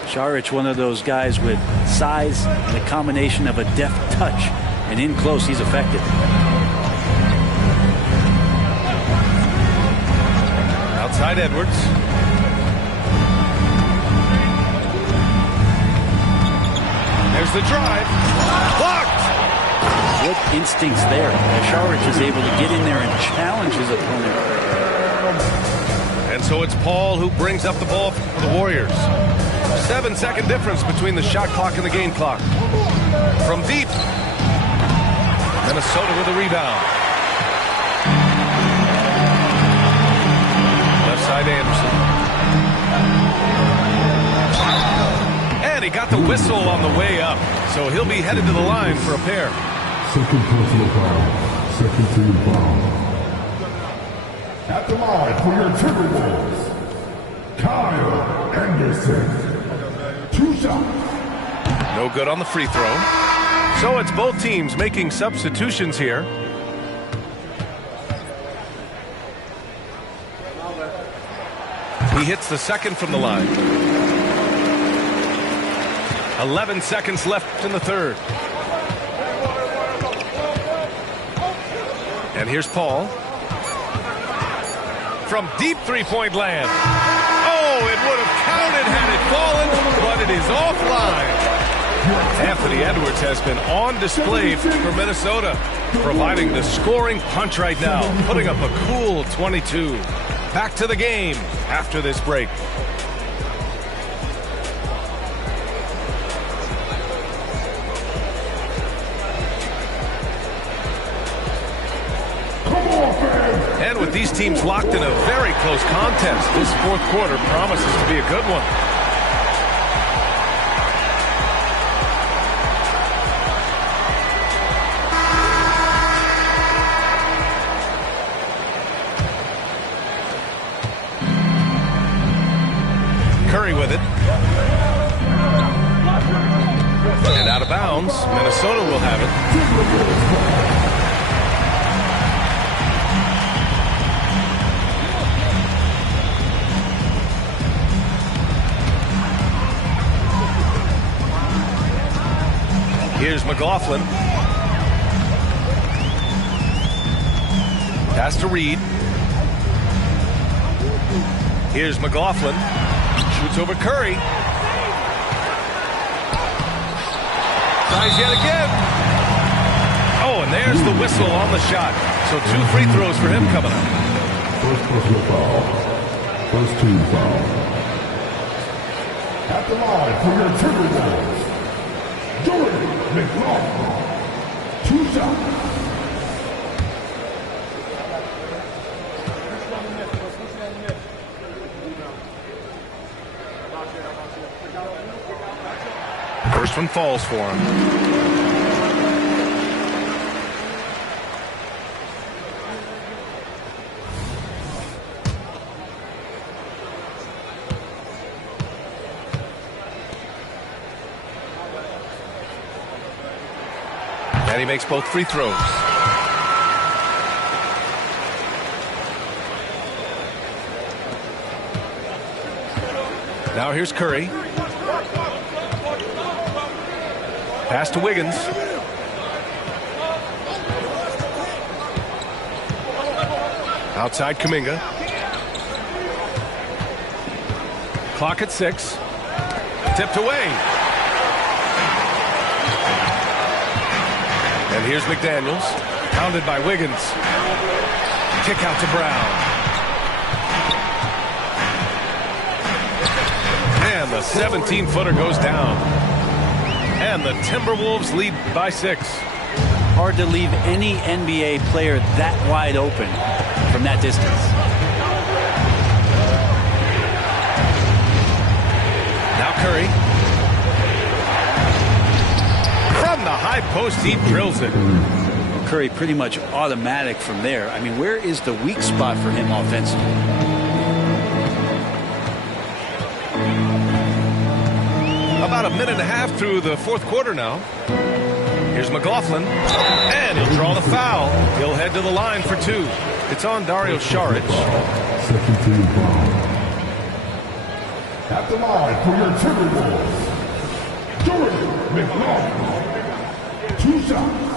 Šarić, one of those guys with size and a combination of a deft touch. And in close, he's effective. Outside Edwards. There's the drive. Blocked. Good instincts there. Šarić is able to get in there and challenge his opponent. And so it's Paul who brings up the ball for the Warriors. 7-second difference between the shot clock and the game clock. From deep. Minnesota with a rebound. Left side Anderson. And he got the whistle on the way up. So he'll be headed to the line for a pair. Second personal foul. Second team foul. At the line for your Timberwolves, Kyle Anderson. 2 shots. No good on the free throw. So it's both teams making substitutions here. He hits the second from the line. 11 seconds left in the third. And here's Paul. From deep three-point land. Oh, it would have counted had it fallen, but it is offline. Anthony Edwards has been on display for Minnesota, providing the scoring punch right now, putting up a cool 22. Back to the game after this break. And with these teams locked in a very close contest, this fourth quarter promises to be a good one. Curry with it. And out of bounds. Minnesota will have it. Here's McLaughlin. Pass to Reed. Here's McLaughlin. Shoots over Curry. Tries yet again. Oh, and there's the whistle on the shot. So 2 free throws for him coming up. First personal foul. First team foul. At the line for your Timberwolves, Jordan McLaughlin. 2 shots. First one falls for him. And he makes both free throws. Now here's Curry. Pass to Wiggins. Outside Kuminga. Clock at 6. Tipped away. And here's McDaniels. Pounded by Wiggins. Kick out to Brown. And the 17-footer goes down. And the Timberwolves lead by 6. Hard to leave any NBA player that wide open from that distance. Now Curry. From the high post, he drills it. Curry pretty much automatic from there. I mean, where is the weak spot for him offensively? About a minute and a half through the 4th quarter now. Here's McLaughlin. And he'll draw the foul. He'll head to the line for 2. It's on Dario Saric. Second team foul. At the line for your Timberwolves, Jordan McLaughlin. 2 shots.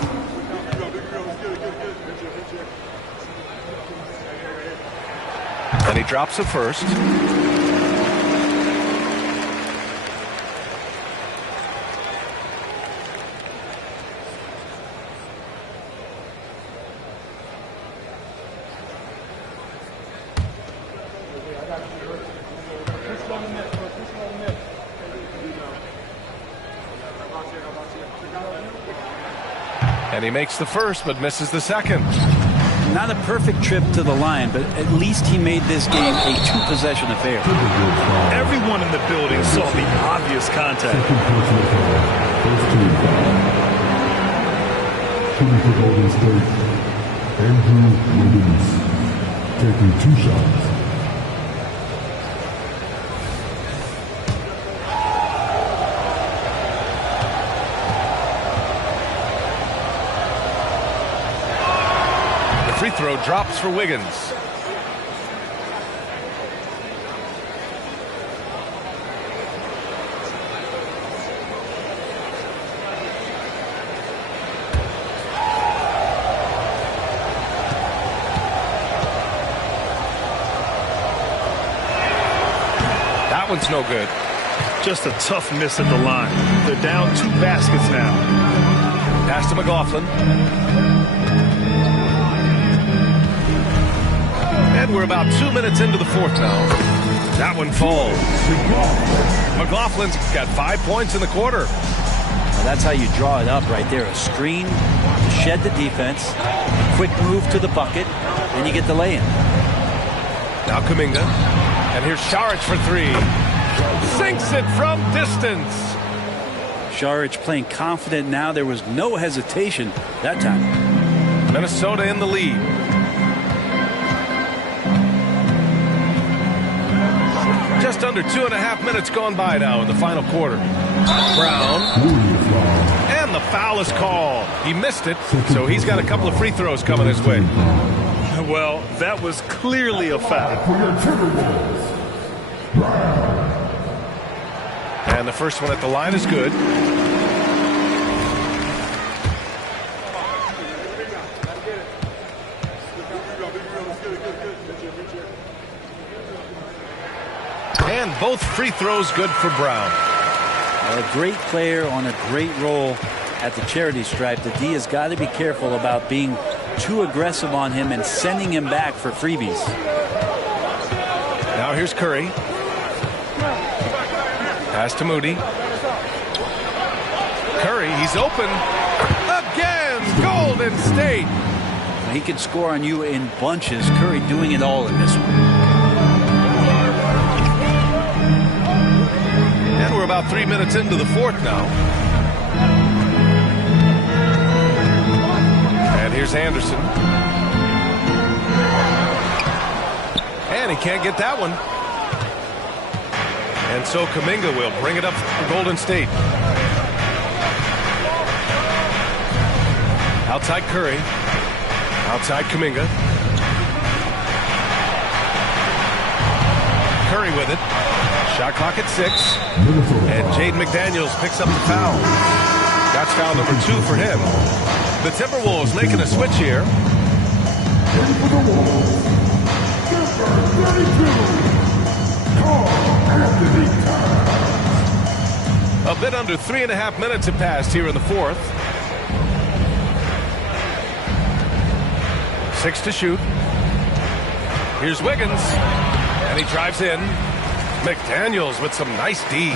And he drops it first. And he makes the first, but misses the second. Not a perfect trip to the line, but at least he made this game a 2-possession affair. Everyone in the building saw the obvious contact. Second personal foul. First team foul. Shooting for Golden State, Andrew Wiggins, taking 2 shots. Free throw drops for Wiggins. That one's no good. Just a tough miss at the line. They're down 2 baskets now. Pass to McLaughlin. And we're about 2 minutes into the 4th now. That one falls. McLaughlin's got 5 points in the quarter. Well, that's how you draw it up right there. A screen, shed the defense, quick move to the bucket, and you get the lay-in. Now Kuminga. And here's Saric for 3. Sinks it from distance. Saric playing confident now. There was no hesitation that time. Minnesota in the lead. Just under 2.5 minutes gone by now in the final quarter. Brown. And the foul is called. He missed it, so he's got a couple of free throws coming his way. Well, that was clearly a foul. And the first one at the line is good. Both free throws good for Brown. A great player on a great role at the charity stripe. The D has got to be careful about being too aggressive on him and sending him back for freebies. Now here's Curry. Pass to Moody. Curry, he's open. Again, Golden State. He can score on you in bunches. Curry doing it all in this one. And we're about 3 minutes into the fourth now. And here's Anderson. And he can't get that one. And so Kuminga will bring it up for Golden State. Outside Curry. Outside Kuminga. Curry with it. Shot clock at 6. And Jaden McDaniels picks up the foul. That's foul number 2 for him. The Timberwolves making a switch here. A bit under 3.5 minutes have passed here in the fourth. 6 to shoot. Here's Wiggins. And he drives in. McDaniels with some nice D.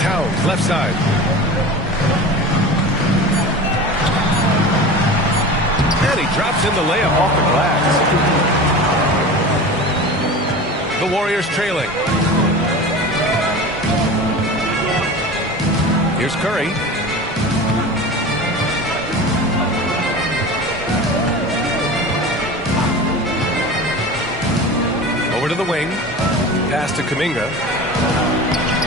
Towns, left side. And he drops in the layup off the glass. The Warriors trailing. Here's Curry. Over to the wing. Pass to Kuminga.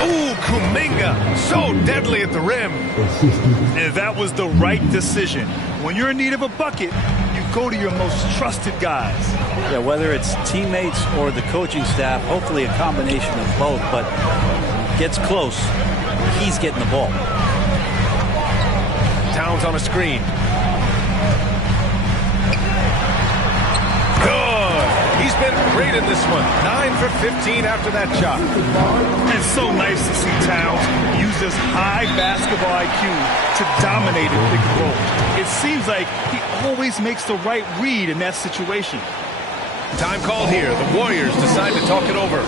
Ooh, Kuminga. So deadly at the rim. And that was the right decision. When you're in need of a bucket, you go to your most trusted guys. Yeah, whether it's teammates or the coaching staff, hopefully a combination of both, but gets close. He's getting the ball. Towns on a screen. Good. He's been great in this one. 9 for 15 after that shot. It's so nice to see Towns use his high basketball IQ to dominate in pick and roll. It seems like he always makes the right read in that situation. Time called here. The Warriors decide to talk it over.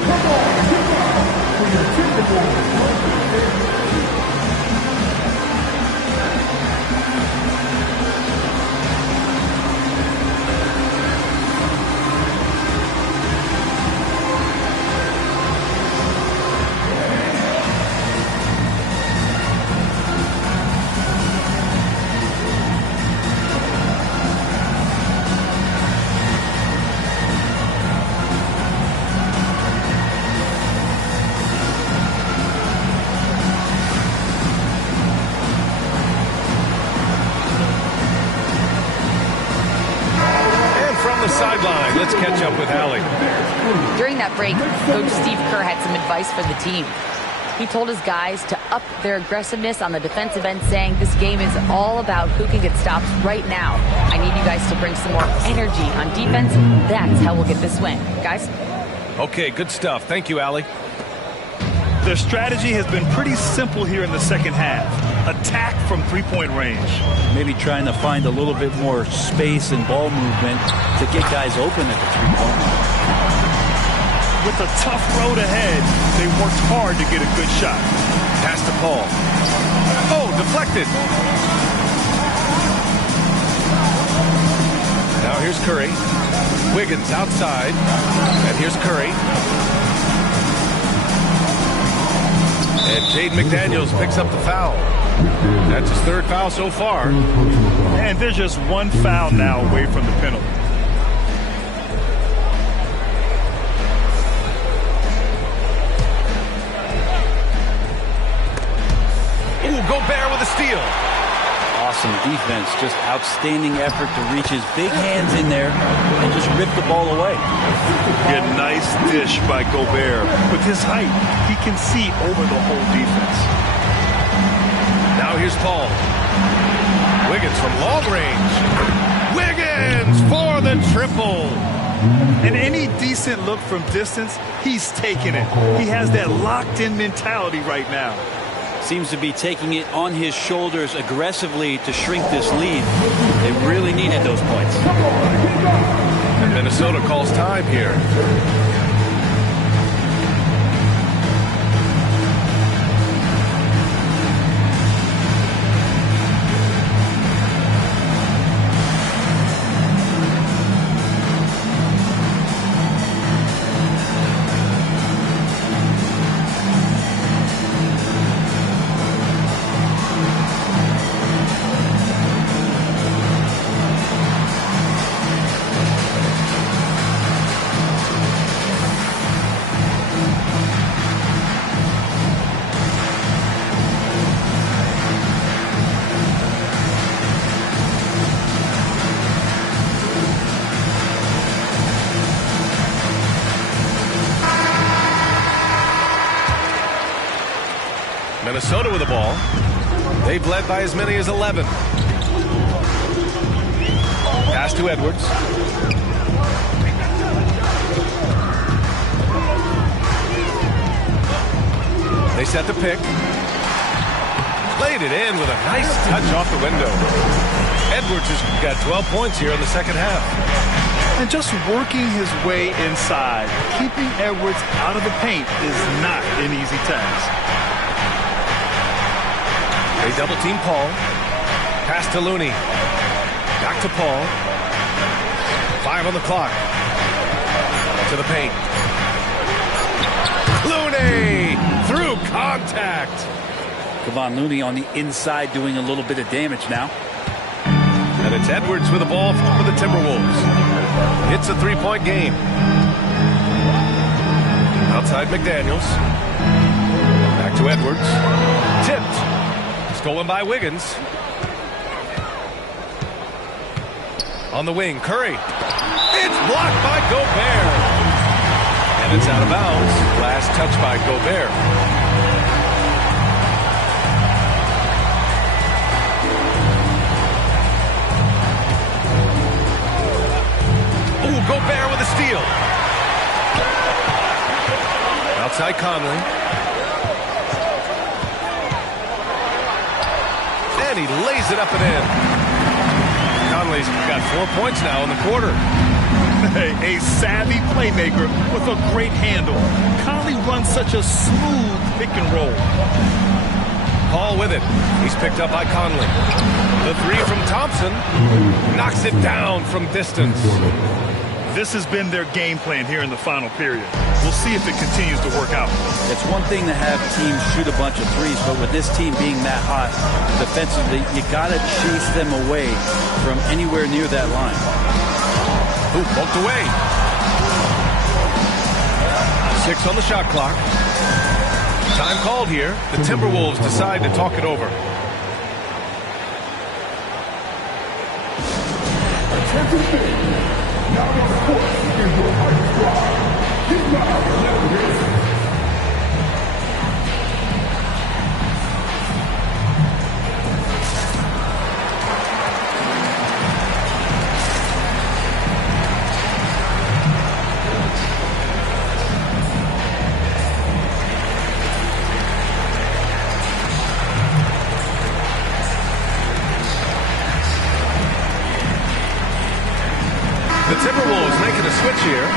Sideline. Let's catch up with Allie. During that break, Coach Steve Kerr had some advice for the team. He told his guys to up their aggressiveness on the defensive end, saying this game is all about who can get stops right now. I need you guys to bring some more energy on defense. That's how we'll get this win. Guys? Okay, good stuff. Thank you, Allie. Their strategy has been pretty simple here in the second half. Attack from three-point range. Maybe trying to find a little bit more space and ball movement to get guys open at the three-point line. With a tough road ahead, they worked hard to get a good shot. Pass to Paul. Oh, deflected. Now here's Curry. Wiggins outside. And here's Curry. And Jaden McDaniels picks up the foul. That's his third foul so far. And they're just one foul now away from the penalty. Ooh, Gobert with a steal. Awesome defense, just outstanding effort to reach his big hands in there and just rip the ball away. Yeah, nice dish by Gobert. With his height, he can see over the whole defense. Now here's Paul. Wiggins from long range. Wiggins for the triple. And any decent look from distance, he's taking it. He has that locked-in mentality right now. Seems to be taking it on his shoulders aggressively to shrink this lead. They really needed those points. And Minnesota calls time here. Minnesota with the ball. They've led by as many as 11. Pass to Edwards. They set the pick. Played it in with a nice touch off the window. Edwards has got 12 points here in the second half. And just working his way inside, keeping Edwards out of the paint is not an easy task. They double team Paul. Pass to Looney. Back to Paul. 5 on the clock. To the paint. Looney through contact. Kevon Looney on the inside doing a little bit of damage now. And it's Edwards with the ball for the Timberwolves. It's a 3-point game. Outside McDaniels. Back to Edwards. Tipped. Stolen by Wiggins. On the wing, Curry. It's blocked by Gobert. And it's out of bounds. Last touch by Gobert. Ooh, Gobert with a steal. Outside Conley. And he lays it up and in. Conley's got 4 points now in the quarter. A savvy playmaker with a great handle. Conley runs such a smooth pick and roll. Paul with it. He's picked up by Conley. The three from Thompson. Knocks it down from distance. This has been their game plan here in the final period. We'll see if it continues to work out. It's one thing to have teams shoot a bunch of threes, but with this team being that hot defensively, you got to chase them away from anywhere near that line. Ooh, poked away. 6 on the shot clock. Time called here. The Timberwolves decide to talk it over. Now on the court is your high squad. Keep out. The Timberwolves making a switch here.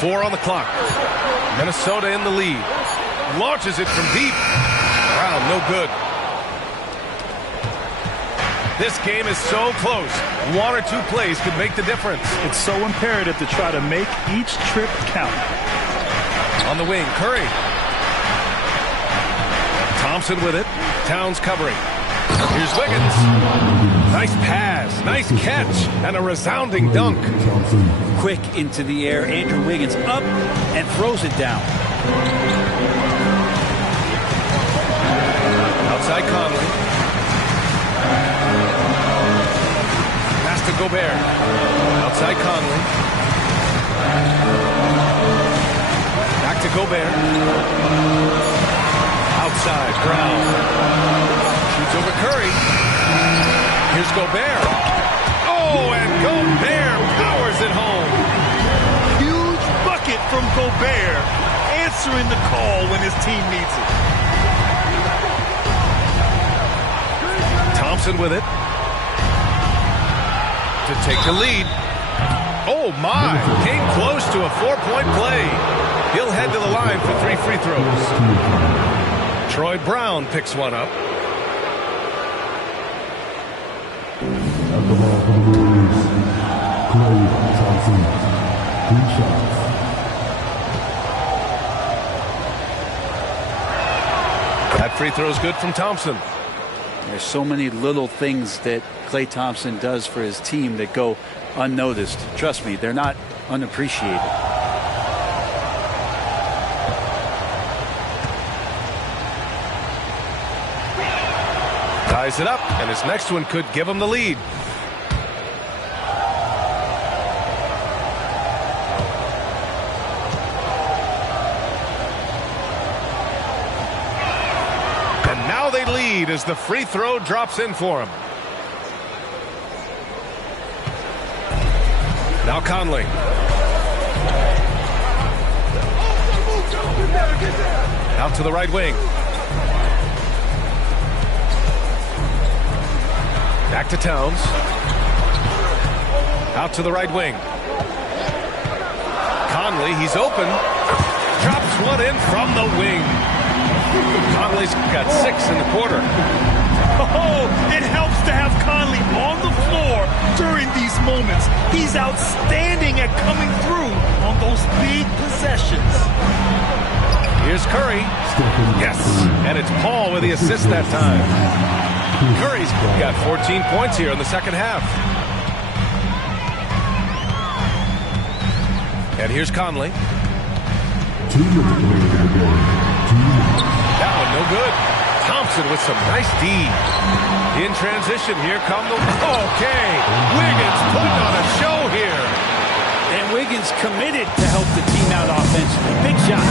Four on the clock. Minnesota in the lead. Launches it from deep. Brown, no good. This game is so close. 1 or 2 plays could make the difference. It's so imperative to try to make each trip count. On the wing, Curry. Thompson with it. Towns covering. Here's Wiggins. Nice pass, nice catch, and a resounding dunk. Quick into the air. Andrew Wiggins up and throws it down. Outside Conley. Pass to Gobert. Outside Conley. Back to Gobert. Outside Brown. Shoots over Curry. Here's Gobert. Oh, and Gobert powers it home. Huge bucket from Gobert, answering the call when his team needs it. Thompson with it to take the lead. Oh my, came close to a 4-point play. He'll head to the line for 3 free throws. Troy Brown picks one up. At the ball for the Warriors, Klay Thompson, 3 shots. That free throw is good from Thompson. There's so many little things that Klay Thompson does for his team that go unnoticed. Trust me, they're not unappreciated. Ties it up, and his next one could give him the lead. And now they lead as the free throw drops in for him. Now Conley. Out to the right wing. Back to Towns. Out to the right wing. Conley, he's open. Drops one in from the wing. Conley's got 6 in the quarter. Oh, it helps to have Conley on the floor during these moments. He's outstanding at coming through on those big possessions. Here's Curry. Yes, and it's Paul with the assist that time. Curry's got 14 points here in the second half. And here's Conley. That one no good. Thompson with some nice D. In transition, here come the... Okay, Wiggins putting on a show here. And Wiggins committed to help the team out offensively. Big shot.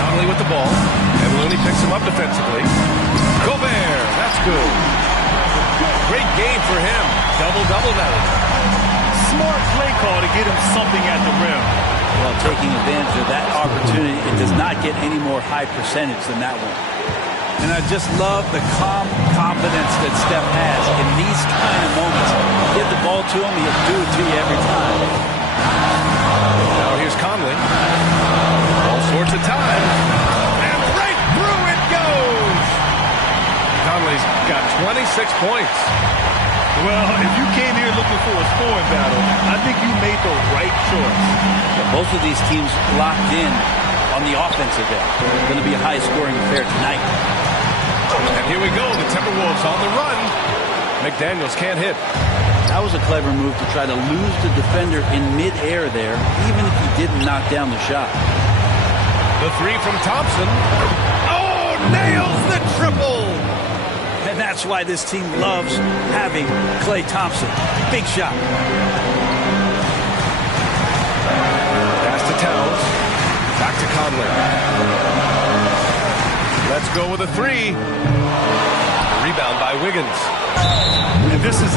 Conley with the ball, and Looney picks him up defensively. Gobert, that's good. Great game for him. Double-double now. Smart play call to get him something at the rim. Well, taking advantage of that opportunity, it does not get any more high percentage than that one. And I just love the calm confidence that Steph has in these kind of moments. Give the ball to him, he'll do it to you every time. Now here's Conley. All sorts of time. And right through it goes. Conley's got 26 points. Well, if you came here looking for a scoring battle, I think you made the right choice. Both of these teams locked in on the offensive end. It's going to be a high-scoring affair tonight. And here we go, the Timberwolves on the run. McDaniels can't hit. That was a clever move to try to lose the defender in midair there, even if he didn't knock down the shot. The three from Thompson. Oh, nails the triple. And that's why this team loves having Klay Thompson. Big shot. Pass to Towns. Back to Conley. Let's go with a 3. Rebound by Wiggins. And this is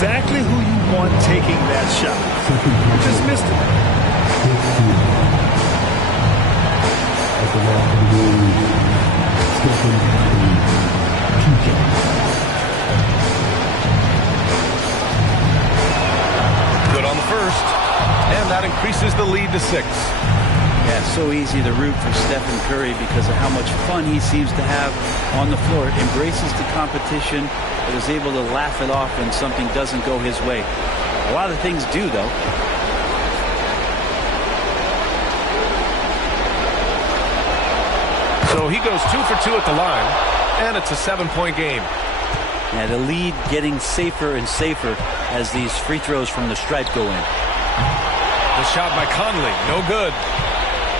exactly who you want taking that shot. Just missed it. Good on the first. And increases the lead to 6. Yeah, it's so easy to root for Stephen Curry because of how much fun he seems to have on the floor. Embraces the competition, but is able to laugh it off when something doesn't go his way. A lot of things do, though. So he goes 2 for 2 at the line, and it's a 7-point game. Yeah, the lead getting safer and safer as these free throws from the stripe go in. The shot by Conley, no good.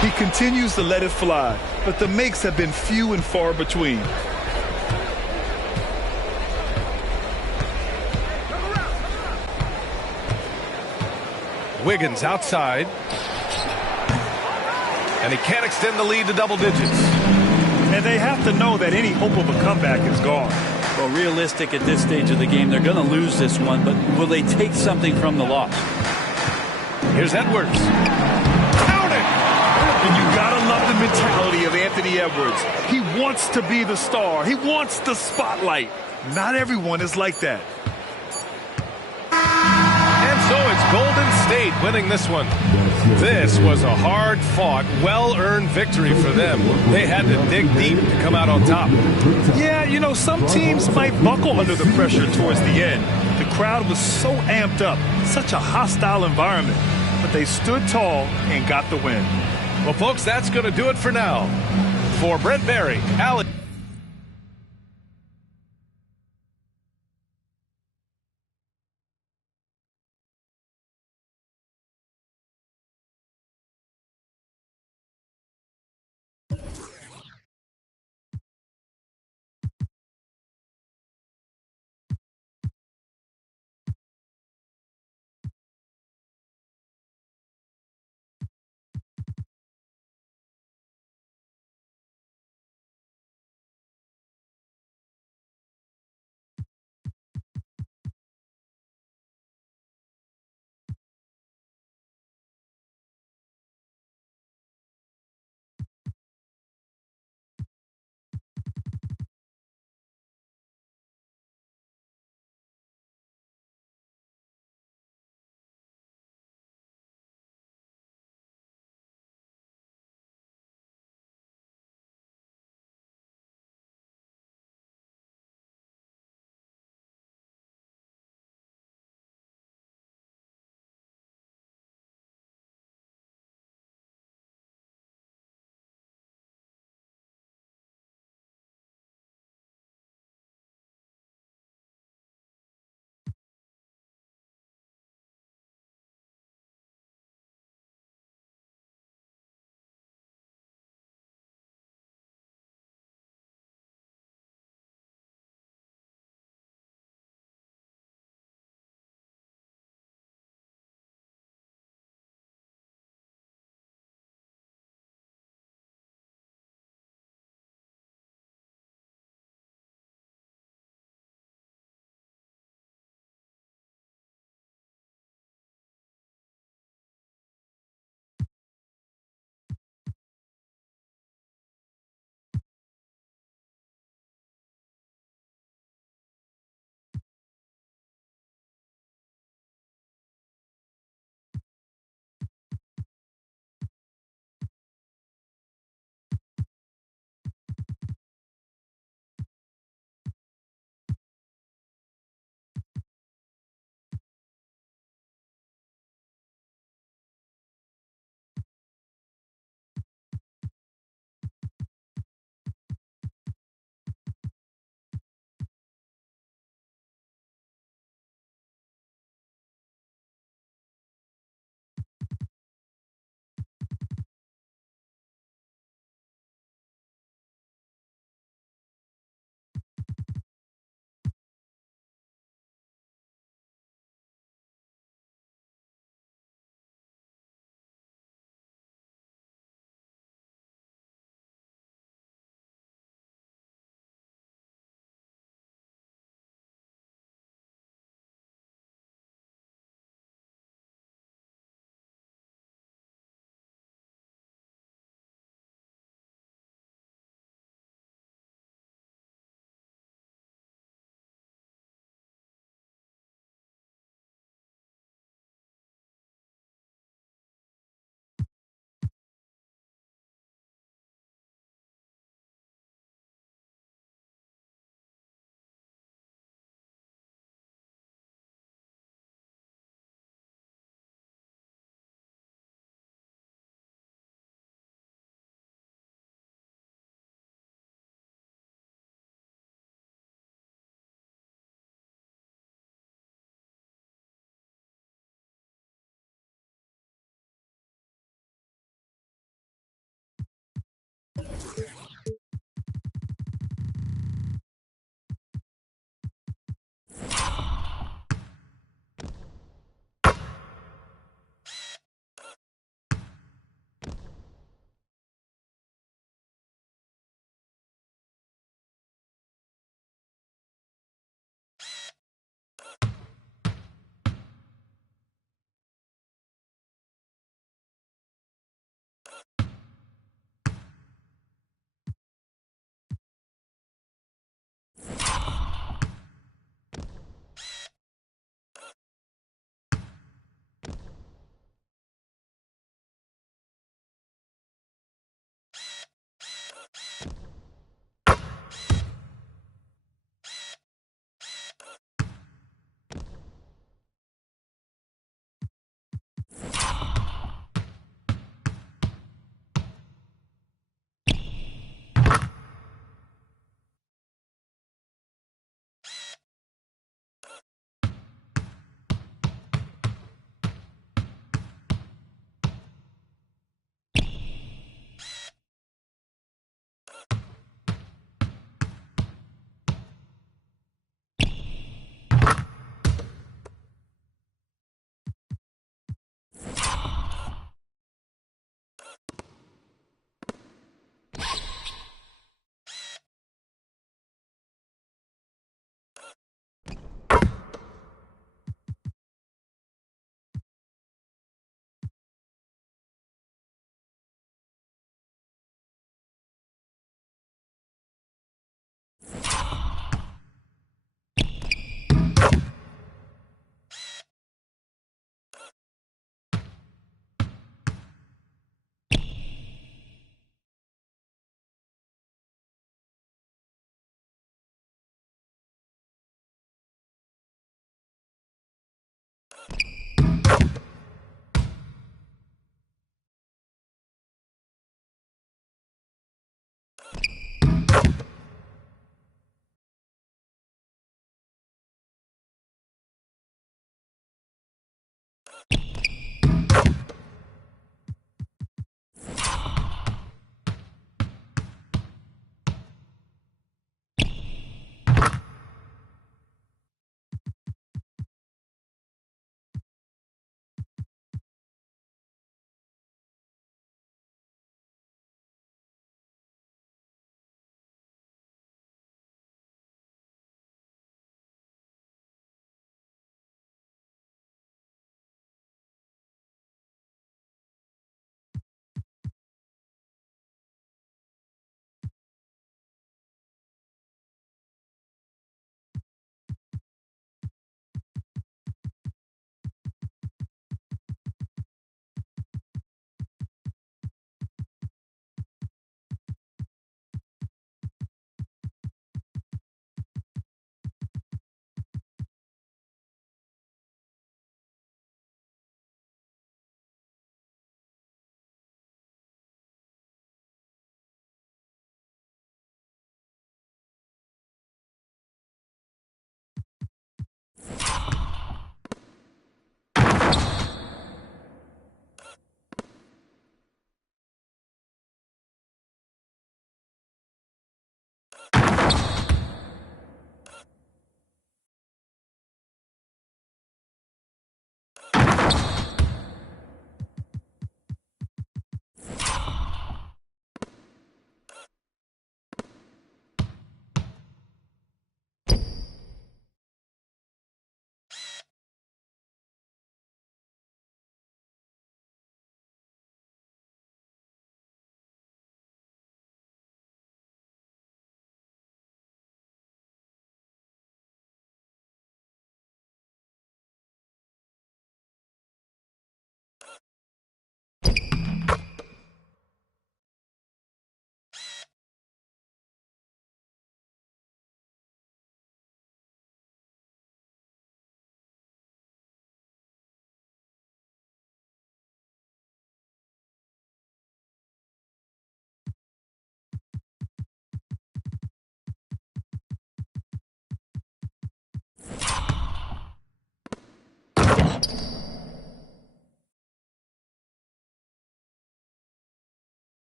He continues to let it fly, but the makes have been few and far between. Wiggins outside. And he can't extend the lead to double digits. And they have to know that any hope of a comeback is gone. Well, realistic at this stage of the game, they're going to lose this one, but will they take something from the loss? Here's Edwards. Count it! And you gotta love the mentality of Anthony Edwards. He wants to be the star. He wants the spotlight. Not everyone is like that. And so it's Golden State winning this one. This was a hard-fought, well-earned victory for them. They had to dig deep to come out on top. Yeah, you know, some teams might buckle under the pressure towards the end. The crowd was so amped up, such a hostile environment. But they stood tall and got the win. Well, folks, that's going to do it for now. For Brent Barry, Alex.